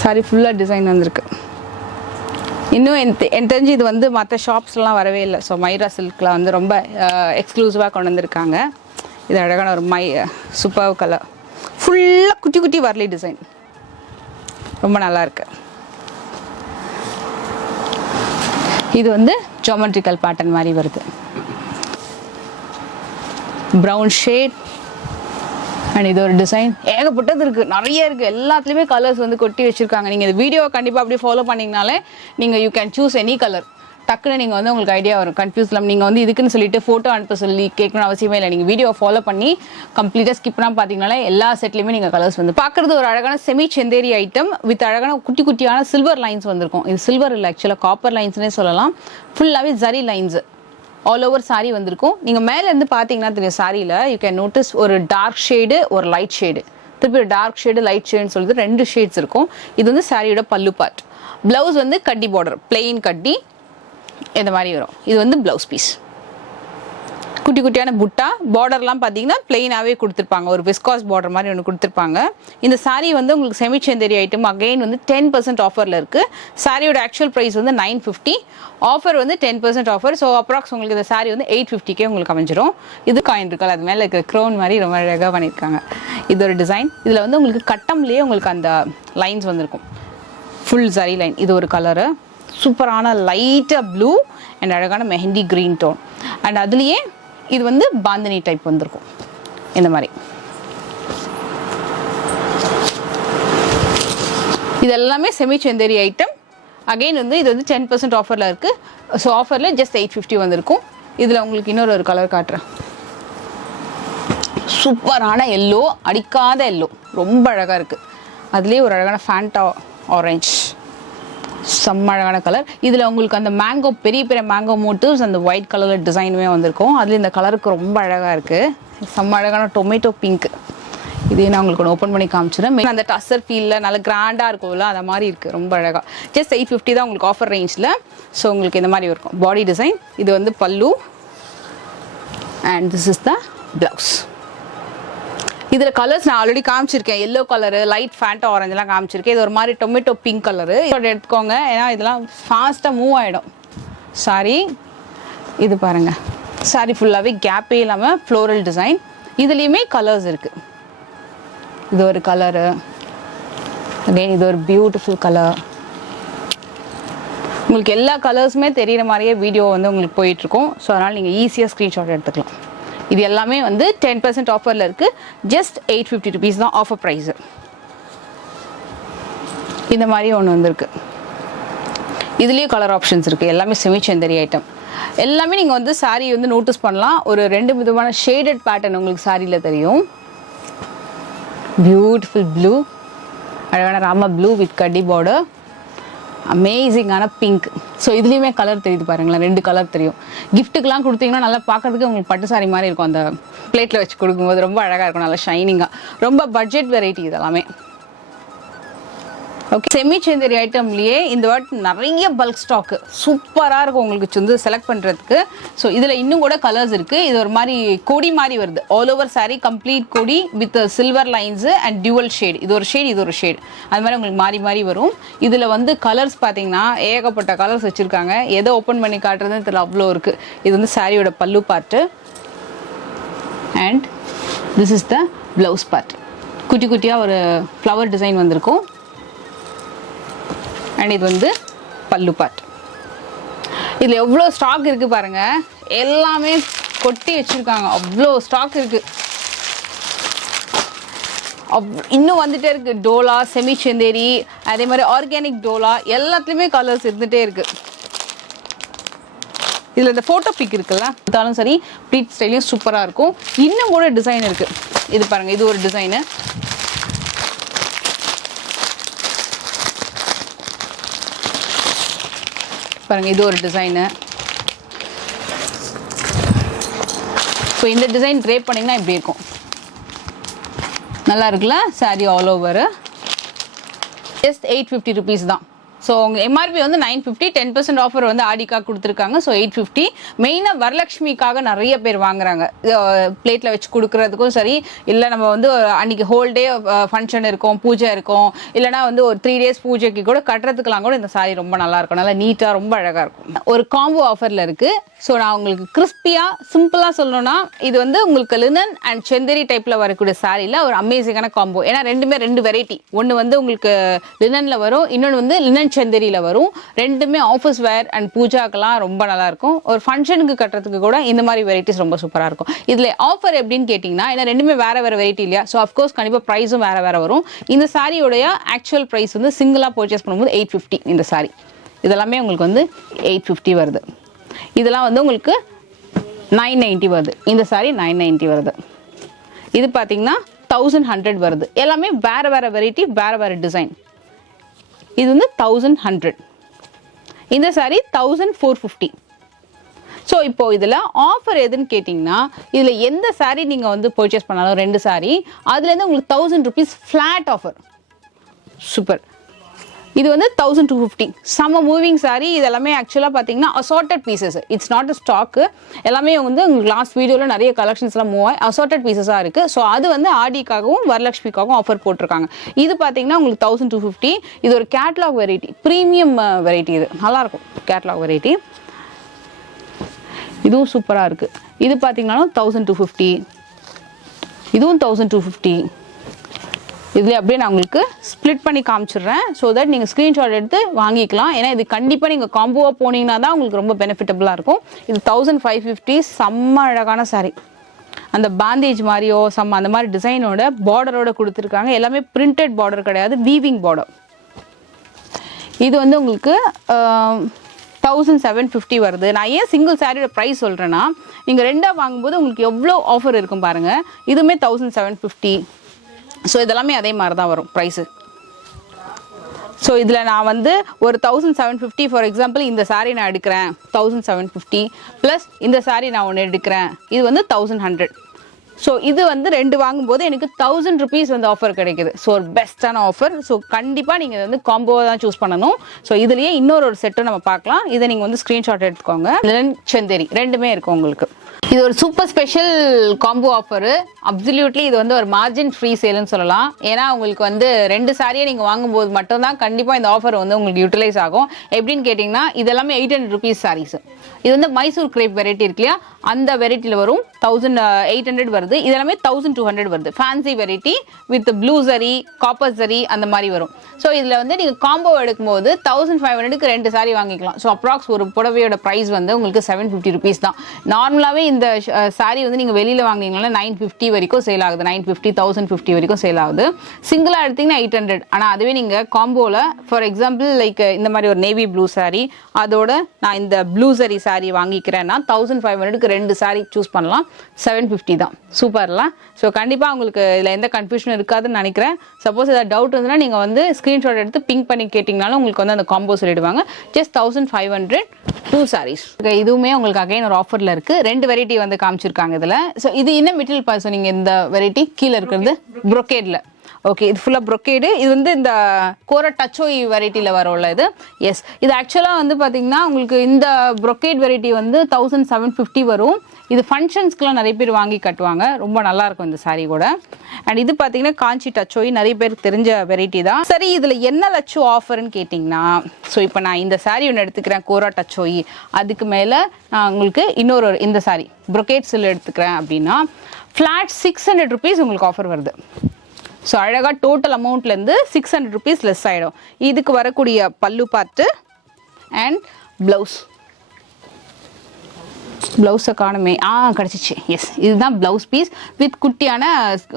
சாரி ஃபுல்லாக டிசைன் வந்திருக்கு. இன்னும் எனக்கு தெரிஞ்சு இது வந்து மற்ற ஷாப்ஸ்லாம் வரவே இல்லை. ஸோ மைரா சில்கில் வந்து ரொம்ப எக்ஸ்க்ளூசிவாக கொண்டு வந்திருக்காங்க. இது அழகான ஒரு சூப்பர் கலர். ஃபுல்லாக குட்டி குட்டி வர்லி டிசைன், ரொம்ப நல்லாயிருக்கு. இது வந்து ஜியோமெட்ரிக்கல் பேட்டர்ன் மாதிரி வருது. ப்ரௌன் ஷேட் அண்ட் இது ஒரு டிசைன். ஏகப்பட்டது இருக்குது, நிறைய இருக்குது. எல்லாத்துலேயுமே கலர்ஸ் வந்து கொட்டி வச்சுருக்காங்க. நீங்கள் இந்த வீடியோவை கண்டிப்பாக அப்படியே ஃபாலோ பண்ணிங்கனாலே நீங்கள் you can choose any colour. டக்குன்னு நீங்கள் வந்து உங்களுக்கு ஐடியா வரும். கன்ஃபியூஸ்லாம் நீங்கள் வந்து இதுக்குன்னு சொல்லிட்டு ஃபோட்டோ அனுப்ப சொல்லி கேட்கணும்னு அவசியமே இல்லை. நீங்கள் வீடியோ ஃபாலோ பண்ணி கம்ப்ளீட்டாக ஸ்கிப் பண்ணால் பார்த்தீங்கனாலே எல்லா செட்லேயுமே நீங்கள் கலர்ஸ் வந்து பார்க்குறது. ஒரு அழகான செமி செந்தேரி ஐட்டம் வித் அழகான குட்டி குட்டியான சில்வர் லைன்ஸ் வந்திருக்கும். இது சில்வர் இல்லை, ஆக்சுவலாக காப்பர் லைன்ஸ்னே சொல்லலாம். ஃபுல்லாகவே zari lines all over sorry வந்திருக்கும். நீங்கள் மேலேருந்து பார்த்தீங்கன்னா தெரியும் சாரியில் யூ கேன் நோட்டீஸ் ஒரு டார்க் ஷேடு, ஒரு லைட் ஷேடு, திருப்பி ஒரு டார்க் ஷேடு லைட் ஷேடுன்னு சொல்லிட்டு 2 ஷேட்ஸ் இருக்கும். இது வந்து சாரியோட பல்லு பார்ட். ப்ளவுஸ் வந்து கட்டி பார்டர், பிளெயின் கட்டி இந்த மாதிரி வரும். இது வந்து ப்ளவுஸ் பீஸ். குட்டி குட்டியான புட்டா பார்டர்லாம் பார்த்தீங்கன்னா பிளெயினாகவே கொடுத்துருப்பாங்க. ஒரு விஸ்காஸ் பார்டர் மாதிரி ஒன்று கொடுத்துருப்பாங்க. இந்த சாரீ வந்து உங்களுக்கு செமி செந்தேரி ஐட்டம். அகெயின் வந்து 10% ஆஃபரில் இருக்குது. சாரியோட ஆக்சுவல் ப்ரைஸ் வந்து 950, ஆஃபர் வந்து 10% ஆஃபர். ஸோ அப்ராக்ஸ் உங்களுக்கு இந்த சாரீ வந்து 850 உங்களுக்கு அமைஞ்சிரும். இது காயின் இருக்கல, அது மேலே இருக்கிற க்ரௌன் மாதிரி ரொம்ப அழகாக பண்ணியிருக்காங்க. இது ஒரு டிசைன். இதில் வந்து உங்களுக்கு கட்டம்லேயே உங்களுக்கு அந்த லைன்ஸ் வந்திருக்கும், ஃபுல் சரி லைன். இது ஒரு கலரு, சூப்பரான லைட்டாக ப்ளூ அண்ட் அழகான மெஹந்தி க்ரீன் டோன். அண்ட் அதுலேயே இது வந்து பாந்தினி டைப் வந்திருக்கும் இந்த மாதிரி. இது எல்லாமே செமி செந்தேரி ஐட்டம். அகெயின் வந்து இது வந்து 10% ஆஃபரில் இருக்குது. ஸோ ஆஃபரில் ஜஸ்ட் 850 வந்திருக்கும். இதில் உங்களுக்கு இன்னொரு கலர் காட்டுறேன். சூப்பரான எல்லோ, அடிக்காத எல்லோ, ரொம்ப அழகாக இருக்குது. அதுலேயே ஒரு அழகான ஃபேண்டா ஆரஞ்ச், செம்ம அழகான கலர். இதில் உங்களுக்கு அந்த மேங்கோ, பெரிய பெரிய மேங்கோ மோட்டிவ்ஸ், அந்த ஒயிட் கலரில் டிசைனுமே வந்திருக்கும். அதில் இந்த கலருக்கு ரொம்ப அழகாக இருக்குது. செம்ம அழகான டொமேட்டோ பிங்க். இதே நான் உங்களுக்கு ஒன்று ஓப்பன் பண்ணி காமிச்சிடுறேன். அந்த டஸ்ஸர் ஃபீலில் நல்ல கிராண்டாக இருக்கும்ல, அந்த மாதிரி இருக்குது, ரொம்ப அழகாக. ஜஸ்ட் 850 தான் உங்களுக்கு ஆஃபர் ரேஞ்சில். ஸோ உங்களுக்கு இந்த மாதிரி இருக்கும் பாடி டிசைன். இது வந்து பல்லு and this is the blouse. இதில் கலர்ஸ் நான் ஆல்ரெடி காமிச்சிருக்கேன். எல்லோ கலரு, லைட் ஃபேண்டா ஆரஞ்செலாம் காமிச்சிருக்கேன். இது ஒரு மாதிரி டொமேட்டோ பிங்க் கலரு. எடுத்துக்கோங்க, ஏன்னா இதெல்லாம் ஃபாஸ்ட்டாக மூவ் ஆகிடும் சாரி. இது பாருங்கள், சாரி ஃபுல்லாகவே கேப்பே இல்லாமல் ஃப்ளோரல் டிசைன். இதுலேயுமே கலர்ஸ் இருக்குது. இது ஒரு கலரு, அகெயின் இது ஒரு பியூட்டிஃபுல் கலர். உங்களுக்கு எல்லா கலர்ஸுமே தெரிகிற மாதிரியே வீடியோ வந்து உங்களுக்கு போயிட்டுருக்கும். ஸோ அதனால் நீங்கள் ஈஸியாக ஸ்க்ரீன்ஷாட் எடுத்துக்கலாம். இது எல்லாமே வந்து 10% ஆஃபரில் இருக்குது. ஜஸ்ட் 850 rupees தான் ஆஃபர் ப்ரைஸு. இந்த மாதிரி ஒன்று வந்துருக்கு. இதுலேயே கலர் ஆப்ஷன்ஸ் இருக்குது. எல்லாமே செமி செந்தேரி ஐட்டம். எல்லாமே நீங்கள் வந்து saree வந்து நோட்டீஸ் பண்ணலாம். ஒரு 2 விதமான ஷேடட் பேட்டர்ன் உங்களுக்கு சாரியில் தெரியும். பியூட்டிஃபுல் ப்ளூ, அழகான ராமா ப்ளூ வித் கட்டி பார்டர், அமேசிங்கான பிங்க். ஸோ இதுலேயுமே கலர் தெரியுது பாருங்களேன், 2 கலர் தெரியும். கிஃப்ட்டுக்கெலாம் கொடுத்தீங்கன்னா நல்லா பார்க்கறதுக்கு உங்களுக்கு பட்டு சாரி மாதிரி இருக்கும். அந்த பிளேட்டில் வச்சு கொடுக்கும்போது ரொம்ப அழகாக இருக்கும், நல்லா ஷைனிங்காக. ரொம்ப பட்ஜெட் வெரைட்டி இதெல்லாமே. ஓகே, செமி செந்தேரி ஐட்டம்லேயே இந்த வாட்டி நிறைய பல்க் ஸ்டாக்கு சூப்பராக இருக்கும் உங்களுக்கு வந்து செலக்ட் பண்ணுறதுக்கு. ஸோ இதில் இன்னும் கூட கலர்ஸ் இருக்குது. இது ஒரு மாதிரி கொடி மாதிரி வருது, ஆல் ஓவர் saree கம்ப்ளீட் கொடி with silver lines and dual shade. இது ஒரு ஷேட், இது ஒரு ஷேட், அது மாதிரி உங்களுக்கு மாறி மாறி வரும். இதில் வந்து கலர்ஸ் பார்த்தீங்கன்னா ஏகப்பட்ட கலர்ஸ் வச்சுருக்காங்க. எதை ஓப்பன் பண்ணி காட்டுறதுன்னு தெரியல, அவ்வளோ இருக்குது. இது வந்து சாரியோட பல்லு part and this is the blouse part. குட்டி குட்டியாக ஒரு ஃப்ளவர் டிசைன் வந்திருக்கும். அண்ட் இது வந்து பல்லு பார்ட். இதில் எவ்வளோ ஸ்டாக் இருக்குது பாருங்கள், எல்லாமே கொட்டி வச்சுருக்காங்க, அவ்வளோ ஸ்டாக் இருக்குது. இன்னும் வந்துகிட்டே இருக்குது. டோலா, செமி செந்தேரி, அதே மாதிரி ஆர்கானிக் டோலா, எல்லாத்துலேயுமே கலர்ஸ் இருந்துகிட்டே இருக்குது. இதில் இந்த ஃபோட்டோ பிக் இருக்குல்ல, இருந்தாலும் சரி ப்ளீட் ஸ்டைலையும் சூப்பராக இருக்கும். இன்னும் கூட டிசைன் இருக்குது. இது பாருங்கள், இது ஒரு டிசைனு. பாருங்கள், இது ஒரு டிசைனு. ஸோ இந்த டிசைன் ட்ரேப் பண்ணிங்கன்னா இப்படி இருக்கும், நல்லா இருக்குல்ல. Sorry all over just 850 rupees தான். ஸோ உங்கள் எம்ஆர்பி வந்து 950, 10% ஆஃபர் வந்து ஆடிக்காக கொடுத்துருக்காங்க. ஸோ 850. மெயினாக வரலட்சுமிக்காக நிறைய பேர் வாங்குறாங்க. பிளேட்டில் வச்சு கொடுக்குறதுக்கும் சரி, இல்லை நம்ம வந்து அன்றைக்கி ஹோல் டே ஃபங்க்ஷன் இருக்கும், பூஜை இருக்கும், இல்லைனா வந்து ஒரு 3 days பூஜைக்கு கூட கட்டுறதுக்கெலாம் கூட இந்த சாரி ரொம்ப நல்லாயிருக்கும், நல்லா நீட்டாக ரொம்ப அழகாக இருக்கும். ஒரு காம்போ ஆஃபரில் இருக்குது. ஸோ நான் உங்களுக்கு கிறிஸ்பியாக சிம்பிளாக சொல்லணும்னா, இது வந்து உங்களுக்கு லினன் அண்ட் செந்தேரி டைப்பில் வரக்கூடிய சாரியில் ஒரு அமேசிங்கான காம்போ. ஏன்னா ரெண்டுமே 2 வெரைட்டி. ஒன்று வந்து உங்களுக்கு லினனில் வரும், இன்னொன்று வந்து லினன் செந்தேரியில் வரும். ரெண்டுமே ஆஃபீஸ் வேர் அண்ட் பூஜாக்கெல்லாம் ரொம்ப நல்லாயிருக்கும். ஒரு ஃபங்க்ஷனுக்கு கட்டுறதுக்கு கூட இந்த மாதிரி வெரைட்டிஸ் ரொம்ப சூப்பராக இருக்கும். இதில் ஆஃபர் எப்படின்னு கேட்டிங்கன்னா, ஏன்னா ரெண்டுமே வேறு வேறு வெரைட்டி இல்லையா, ஸோ அஃப்கோர்ஸ் கண்டிப்பாக ப்ரைஸும் வேறு வேறு வரும். இந்த சாரியோடைய ஆக்சுவல் ப்ரைஸ் வந்து சிங்கிளாக பர்ச்சேஸ் பண்ணும்போது 850. இந்த சாரி இதெல்லாமே உங்களுக்கு வந்து 850 வருது. இதெல்லாம் வந்து உங்களுக்கு 990 வருது. இந்த சாரி 990 வருது. இது பார்த்தீங்கன்னா 1100 வருது. எல்லாமே வேறு வேறு வெரைட்டி, வேறு வேறு டிசைன். இது வந்து 1100. இந்த சாரி 1450. ஸோ இப்போது இதில் ஆஃபர் எதுன்னு கேட்டிங்கன்னா, இதில் எந்த சாரீ நீங்கள் வந்து பர்ச்சேஸ் பண்ணாலும் 2 சாரீ அதுலேருந்து உங்களுக்கு 1000 rupees ஃப்ளாட் ஆஃபர். சூப்பர். இது வந்து 1250. செம்ம மூவிங் சாரீ. இது எல்லாமே ஆக்சுவலாக பார்த்தீங்கன்னா assorted pieces, it's not a stock. எல்லாமே வந்து உங்களுக்கு லாஸ்ட் வீடியோவில் நிறைய கலெக்ஷன்ஸ்லாம் மூவ் ஆகி அசார்ட்டட் பீசஸாக இருக்குது. ஸோ அது வந்து ஆடிக்காகவும் வரலட்சுமிக்காகவும் ஆஃபர் போட்டிருக்காங்க. இது பார்த்தீங்கன்னா உங்களுக்கு 1250. இது ஒரு கேட்லாக் வெரைட்டி, ப்ரீமியம் வெரைட்டி. இது நல்லாயிருக்கும், கேட்லாக் வெரைட்டி. இதுவும் சூப்பராக இருக்குது. இது பார்த்தீங்கன்னா 1250. இதுவும் 1250. இதில் அப்படியே நான் உங்களுக்கு ஸ்ப்ளிட் பண்ணி காமிச்சிடுறேன். ஸோ தட் நீங்கள் ஸ்க்ரீன்ஷாட் எடுத்து வாங்கிக்கலாம். ஏன்னா இது கண்டிப்பாக நீங்கள் காம்போவாக போனீங்கன்னா தான் உங்களுக்கு ரொம்ப பெனிஃபிட்டபுளாக இருக்கும். இது 1550. செம்ம அழகான சாரீ. அந்த பேண்டேஜ் மாதிரியோ அந்த மாதிரி டிசைனோட பார்டரோட கொடுத்துருக்காங்க. எல்லாமே பிரிண்டட் பார்டர் கிடையாது, வீவிங் பார்டர். இது வந்து உங்களுக்கு 1750 வருது. நான் ஏன் சிங்கிள் சாரியோட ப்ரைஸ் சொல்கிறேன்னா, நீங்கள் 2ஆக வாங்கும்போது உங்களுக்கு எவ்வளோ ஆஃபர் இருக்கும் பாருங்கள். இதுவுமே 1750. ஸோ இதெல்லாமே அதே மாதிரி தான் வரும் ப்ரைஸு. ஸோ இதில் நான் வந்து ஒரு 1750 ஃபார் எக்ஸாம்பிள் இந்த சாரீ நான் எடுக்கிறேன் 1750 ப்ளஸ் இந்த சாரீ நான் ஒன்று எடுக்கிறேன், இது வந்து 1100. ஸோ இது வந்து 2 வாங்கும்போது எனக்கு 1000 rupees வந்து ஆஃபர் கிடைக்குது. ஸோ ஒரு பெஸ்ட்டான ஆஃபர். ஸோ கண்டிப்பாக நீங்கள் வந்து காம்போவை தான் சூஸ் பண்ணணும். ஸோ இதுலேயே இன்னொரு செட்டும் நம்ம பார்க்கலாம். இதை நீங்கள் வந்து ஸ்க்ரீன்ஷாட் எடுத்துக்கோங்க. லினன் செந்தேரி ரெண்டுமே இருக்கும் உங்களுக்கு. இது ஒரு super special combo offer. Absolutely இது வந்து ஒரு மார்ஜின் ஃப்ரீ சேல்னு சொல்லலாம். ஏன்னா உங்களுக்கு வந்து 2 சாரியை நீங்கள் வாங்கும்போது மட்டும்தான் கண்டிப்பாக இந்த ஆஃபர் வந்து உங்களுக்கு யூட்டிலைஸ் ஆகும். எப்படின்னு கேட்டிங்கன்னா, இது எல்லாமே 800 rupees சாரீஸ். இது வந்து மைசூர் கிரேப் வெரைட்டி இருக்கு இல்லையா, அந்த வெரைட்டியில் வரும். 1800 வருது. இது எல்லாமே 1200 வருது. ஃபேன்சி வெரைட்டி வித் ப்ளூ சரி, காப்பர் சரி அந்த மாதிரி வரும். ஸோ இதில் வந்து நீங்கள் காம்போ எடுக்கும்போது 1500க்கு 2 சாரி வாங்கிக்கலாம். ஸோ அப்ராக்ஸ் ஒரு புடவையோட ப்ரைஸ் வந்து உங்களுக்கு 750 rupees தான். நார்மலாகவே இந்த சாரீ வந்து நீங்கள் வெளியில் வாங்கினீங்கன்னா 950 வரைக்கும் சேல் ஆகுது, 950 1050 வரைக்கும் சேல் ஆகுது. சிங்கிளாக எடுத்தீங்கன்னா 800. ஆனால் அதுவே நீங்கள் காம்போவில் ஃபார் எக்ஸாம்பிள் லைக் இந்த மாதிரி ஒரு நேவி ப்ளூ சாரீ, அதோட நான் இந்த ப்ளூ சரி சாரீ வாங்கிக்கிறேன்னா 1500க்கு 2 சாரீ சூஸ் பண்ணலாம், 750 தான். சூப்பர்லாம். ஸோ கண்டிப்பாக உங்களுக்கு இதில் எந்த கன்ஃபியூஷனும் இருக்காதுன்னு நினைக்கிறேன். சப்போஸ் ஏதாவது டவுட் இருந்ததுன்னா நீங்கள் வந்து ஸ்க்ரீன்ஷாட் எடுத்து பிங்க் பண்ணி கேட்டிங்கனாலும் உங்களுக்கு வந்து அந்த காம்போ சொல்லிடுவாங்க. ஜஸ்ட் 1500 2 சாரீஸ். இதுவுமே உங்களுக்கு அகைன் ஒரு ஆஃபரில் இருக்குது. 2 வெரைட்டி வந்து காமிச்சிருக்காங்க இதில். ஸோ இது என்ன மெட்டீரியல் பார்த்து சொன்னீங்க? இந்த வெரைட்டி கீழே இருக்கிறது ப்ரொக்கேடில். ஓகே, இது ஃபுல்லாக ப்ரொக்கேடு. இது வந்து இந்த கோரா டச்சோய் வெரைட்டியில் வரும்ல இது. எஸ், இது ஆக்சுவலாக வந்து பார்த்தீங்கன்னா உங்களுக்கு இந்த ப்ரொக்கேட் வெரைட்டி வந்து 1750 வரும். இது ஃபங்க்ஷன்ஸ்க்குலாம் நிறைய பேர் வாங்கி கட்டுவாங்க, ரொம்ப நல்லாயிருக்கும் இந்த சாரீ கூட. அண்ட் இது பார்த்தீங்கன்னா காஞ்சி டச்சோய், நிறைய பேருக்கு தெரிஞ்ச வெரைட்டி தான். சரி, இதில் என்ன லட்சம் ஆஃபர்னு கேட்டிங்கன்னா, ஸோ இப்போ நான் இந்த சாரீ ஒன்று எடுத்துக்கிறேன் கோரா டச்சோய், அதுக்கு மேலே நான் உங்களுக்கு இன்னொரு இந்த சாரீ ப்ரொக்கேட் சில் எடுத்துக்கிறேன் அப்படின்னா ஃப்ளாட் 600 rupees உங்களுக்கு ஆஃபர் வருது. ஸோ அழகாக டோட்டல் அமௌண்ட்லேருந்து 600 rupees லெஸ் ஆகிடும். இதுக்கு வரக்கூடிய பல்லு பார்த்து அண்ட் ப்ளவுஸை காணுமே, கிடச்சிச்சு. எஸ், இதுதான் ப்ளவுஸ் பீஸ் வித் குட்டியான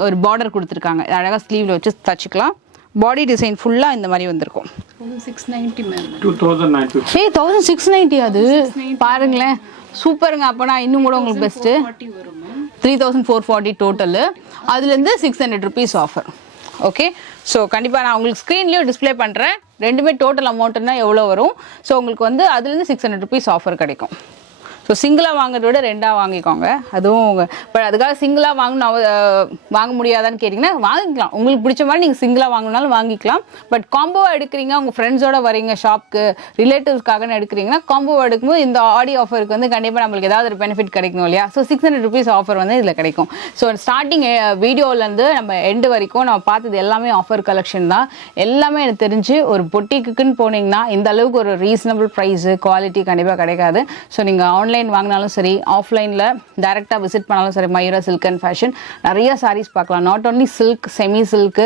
ஒரு பார்டர் கொடுத்துருக்காங்க. அழகாக ஸ்லீவில் வச்சு தச்சுக்கலாம். பாடி டிசைன் ஃபுல்லாக இந்த மாதிரி வந்திருக்கும். 1690 அது பாருங்களேன், சூப்பருங்க. அப்போனா இன்னும் கூட உங்களுக்கு பெஸ்ட்டு 3440 டோட்டலு, அதுலேருந்து 600 rupees ஆஃபர். ஓகே, ஸோ கண்டிப்பாக நான் உங்களுக்கு ஸ்க்ரீன்லேயும் டிஸ்பிளே பண்ணுறேன். ரெண்டுமே டோட்டல் அமௌண்ட்டுன்னா எவ்வளோ வரும். ஸோ உங்களுக்கு வந்து அதுலேருந்து 600 rupees ஆஃபர் கிடைக்கும். ஸோ சிங்கிளாக வாங்குறத விட 2ஆக வாங்கிக்கோங்க. அதுவும் பட் அதுக்காக சிங்கிளாக வாங்க முடியாதான்னு கேட்டிங்கன்னா வாங்கிக்கலாம். உங்களுக்கு பிடிச்ச மாதிரி நீங்கள் சிங்கிளாக வாங்கினாலும் வாங்கிக்கலாம். பட் காம்போவாக எடுக்கிறீங்க, உங்கள் ஃப்ரெண்ட்ஸோட வரீங்க ஷாப்க்கு, ரிலேட்டிவ்ஸ்க்காகன்னு எடுக்கிறீங்கன்னா காம்போவாக எடுக்கும்போது இந்த ஆடி ஆஃபருக்கு வந்து கண்டிப்பாக நம்மளுக்கு ஏதாவது ஒரு பெனிஃபிட் கிடைக்கணும் இல்லையா. ஸோ 600 rupees ஆஃபர் வந்து இதில் கிடைக்கும். ஸோ ஸ்டார்டிங் வீடியோலேருந்து நம்ம எண்டு வரைக்கும் நம்ம பார்த்தது எல்லாமே ஆஃபர் கலெக்ஷன் தான். எல்லாமே எனக்கு தெரிஞ்சு ஒரு பொட்டிக்குன்னு போனீங்கன்னா இந்த அளவுக்கு ஒரு ரீசனபிள் ப்ரைஸு குவாலிட்டி கண்டிப்பாக கிடைக்காது. ஸோ நீங்கள் ஆன்லைன் வாங்கினாலும் சரி, ஆஃப்லைனில் டைரெக்டாக விசிட் பண்ணாலும் சரி, மயூரா சில்க் அண்ட் ஃபேஷன் நிறைய சாரீஸ் பார்க்கலாம். Not only silk, semi silk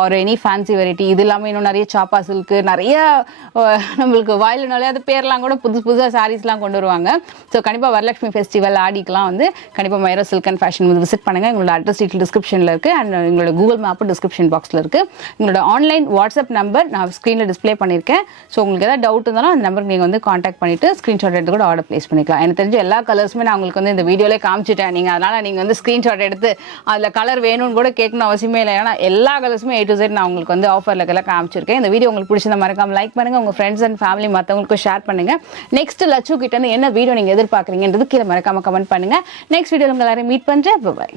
ஒரு எனி ஃபேன்சி வெரைட்டி, இது இல்லாமல் இன்னும் நிறைய சாப்பா சில்க்கு, நிறைய நம்மளுக்கு வாயிலுனாலே அது பேர்லாம் கூட புதுசாக சாரீஸ்லாம் கொண்டு வருவாங்க. ஸோ கண்டிப்பாக வரலட்சுமி ஃபெஸ்டிவல் ஆடிக்கெலாம் வந்து கண்டிப்பாக மயூரா சில்க் அண்ட் ஃபேஷன் வந்து விசிட் பண்ணுங்கள். எங்களோட அட்ரஸ் டீட்டெயில் டிஸ்கிரிப்ஷனில் இருக்குது அண்ட் எங்களோட கூகுள் மேப்பு டிஸ்கிரிப்ஷன் பாக்ஸில் இருக்குது. எங்களோட ஆன்லைன் வாட்ஸ்அப் நம்பர் நான் ஸ்க்ரீனில் டிஸ்பிளே பண்ணியிருக்கேன். ஸோ உங்களுக்கு ஏதாவது டவுட் இருந்தாலும் அந்த நம்பருக்கு நீங்கள் வந்து காண்டாக்ட் பண்ணிவிட்டு ஸ்க்ரீன்ஷாட் எடுத்து கூட ஆர்டர் ப்ளேஸ் பண்ணிக்கலாம். எனக்கு தெரிஞ்ச எல்லா கலர்ஸுமே நான் உங்களுக்கு வந்து இந்த வீடியோலே காமிச்சிட்டேன். அதனால் நீங்கள் வந்து ஸ்க்ரீன்ஷாட் எடுத்து அதில் கலர் வேணும்னு கூட கேட்கணும் அவசியமே இல்லை. ஏன்னா எல்லா கலர்ஸுமே A to Z நான் உங்களுக்கு வந்து ஆஃபரில் எல்லாம் காமிச்சிருக்கேன். இந்த வீடியோ உங்களுக்கு பிடிச்சத மறக்காம லைக் பண்ணுங்கள், உங்கள் ஃப்ரெண்ட்ஸ் அண்ட் ஃபேமிலி மற்றவங்களுக்கும் ஷேர் பண்ணுங்கள். நெக்ஸ்ட் லட்சு கிட்ட இருந்து என்ன வீடியோ நீங்கள் எதிர்பார்க்குறீங்கன்றது கீழே மறக்காம கமெண்ட் பண்ணுங்கள். நெக்ஸ்ட் வீடியோவில் உங்கள் எல்லாரையும் மீட் பண்ணுறேன். பாய்.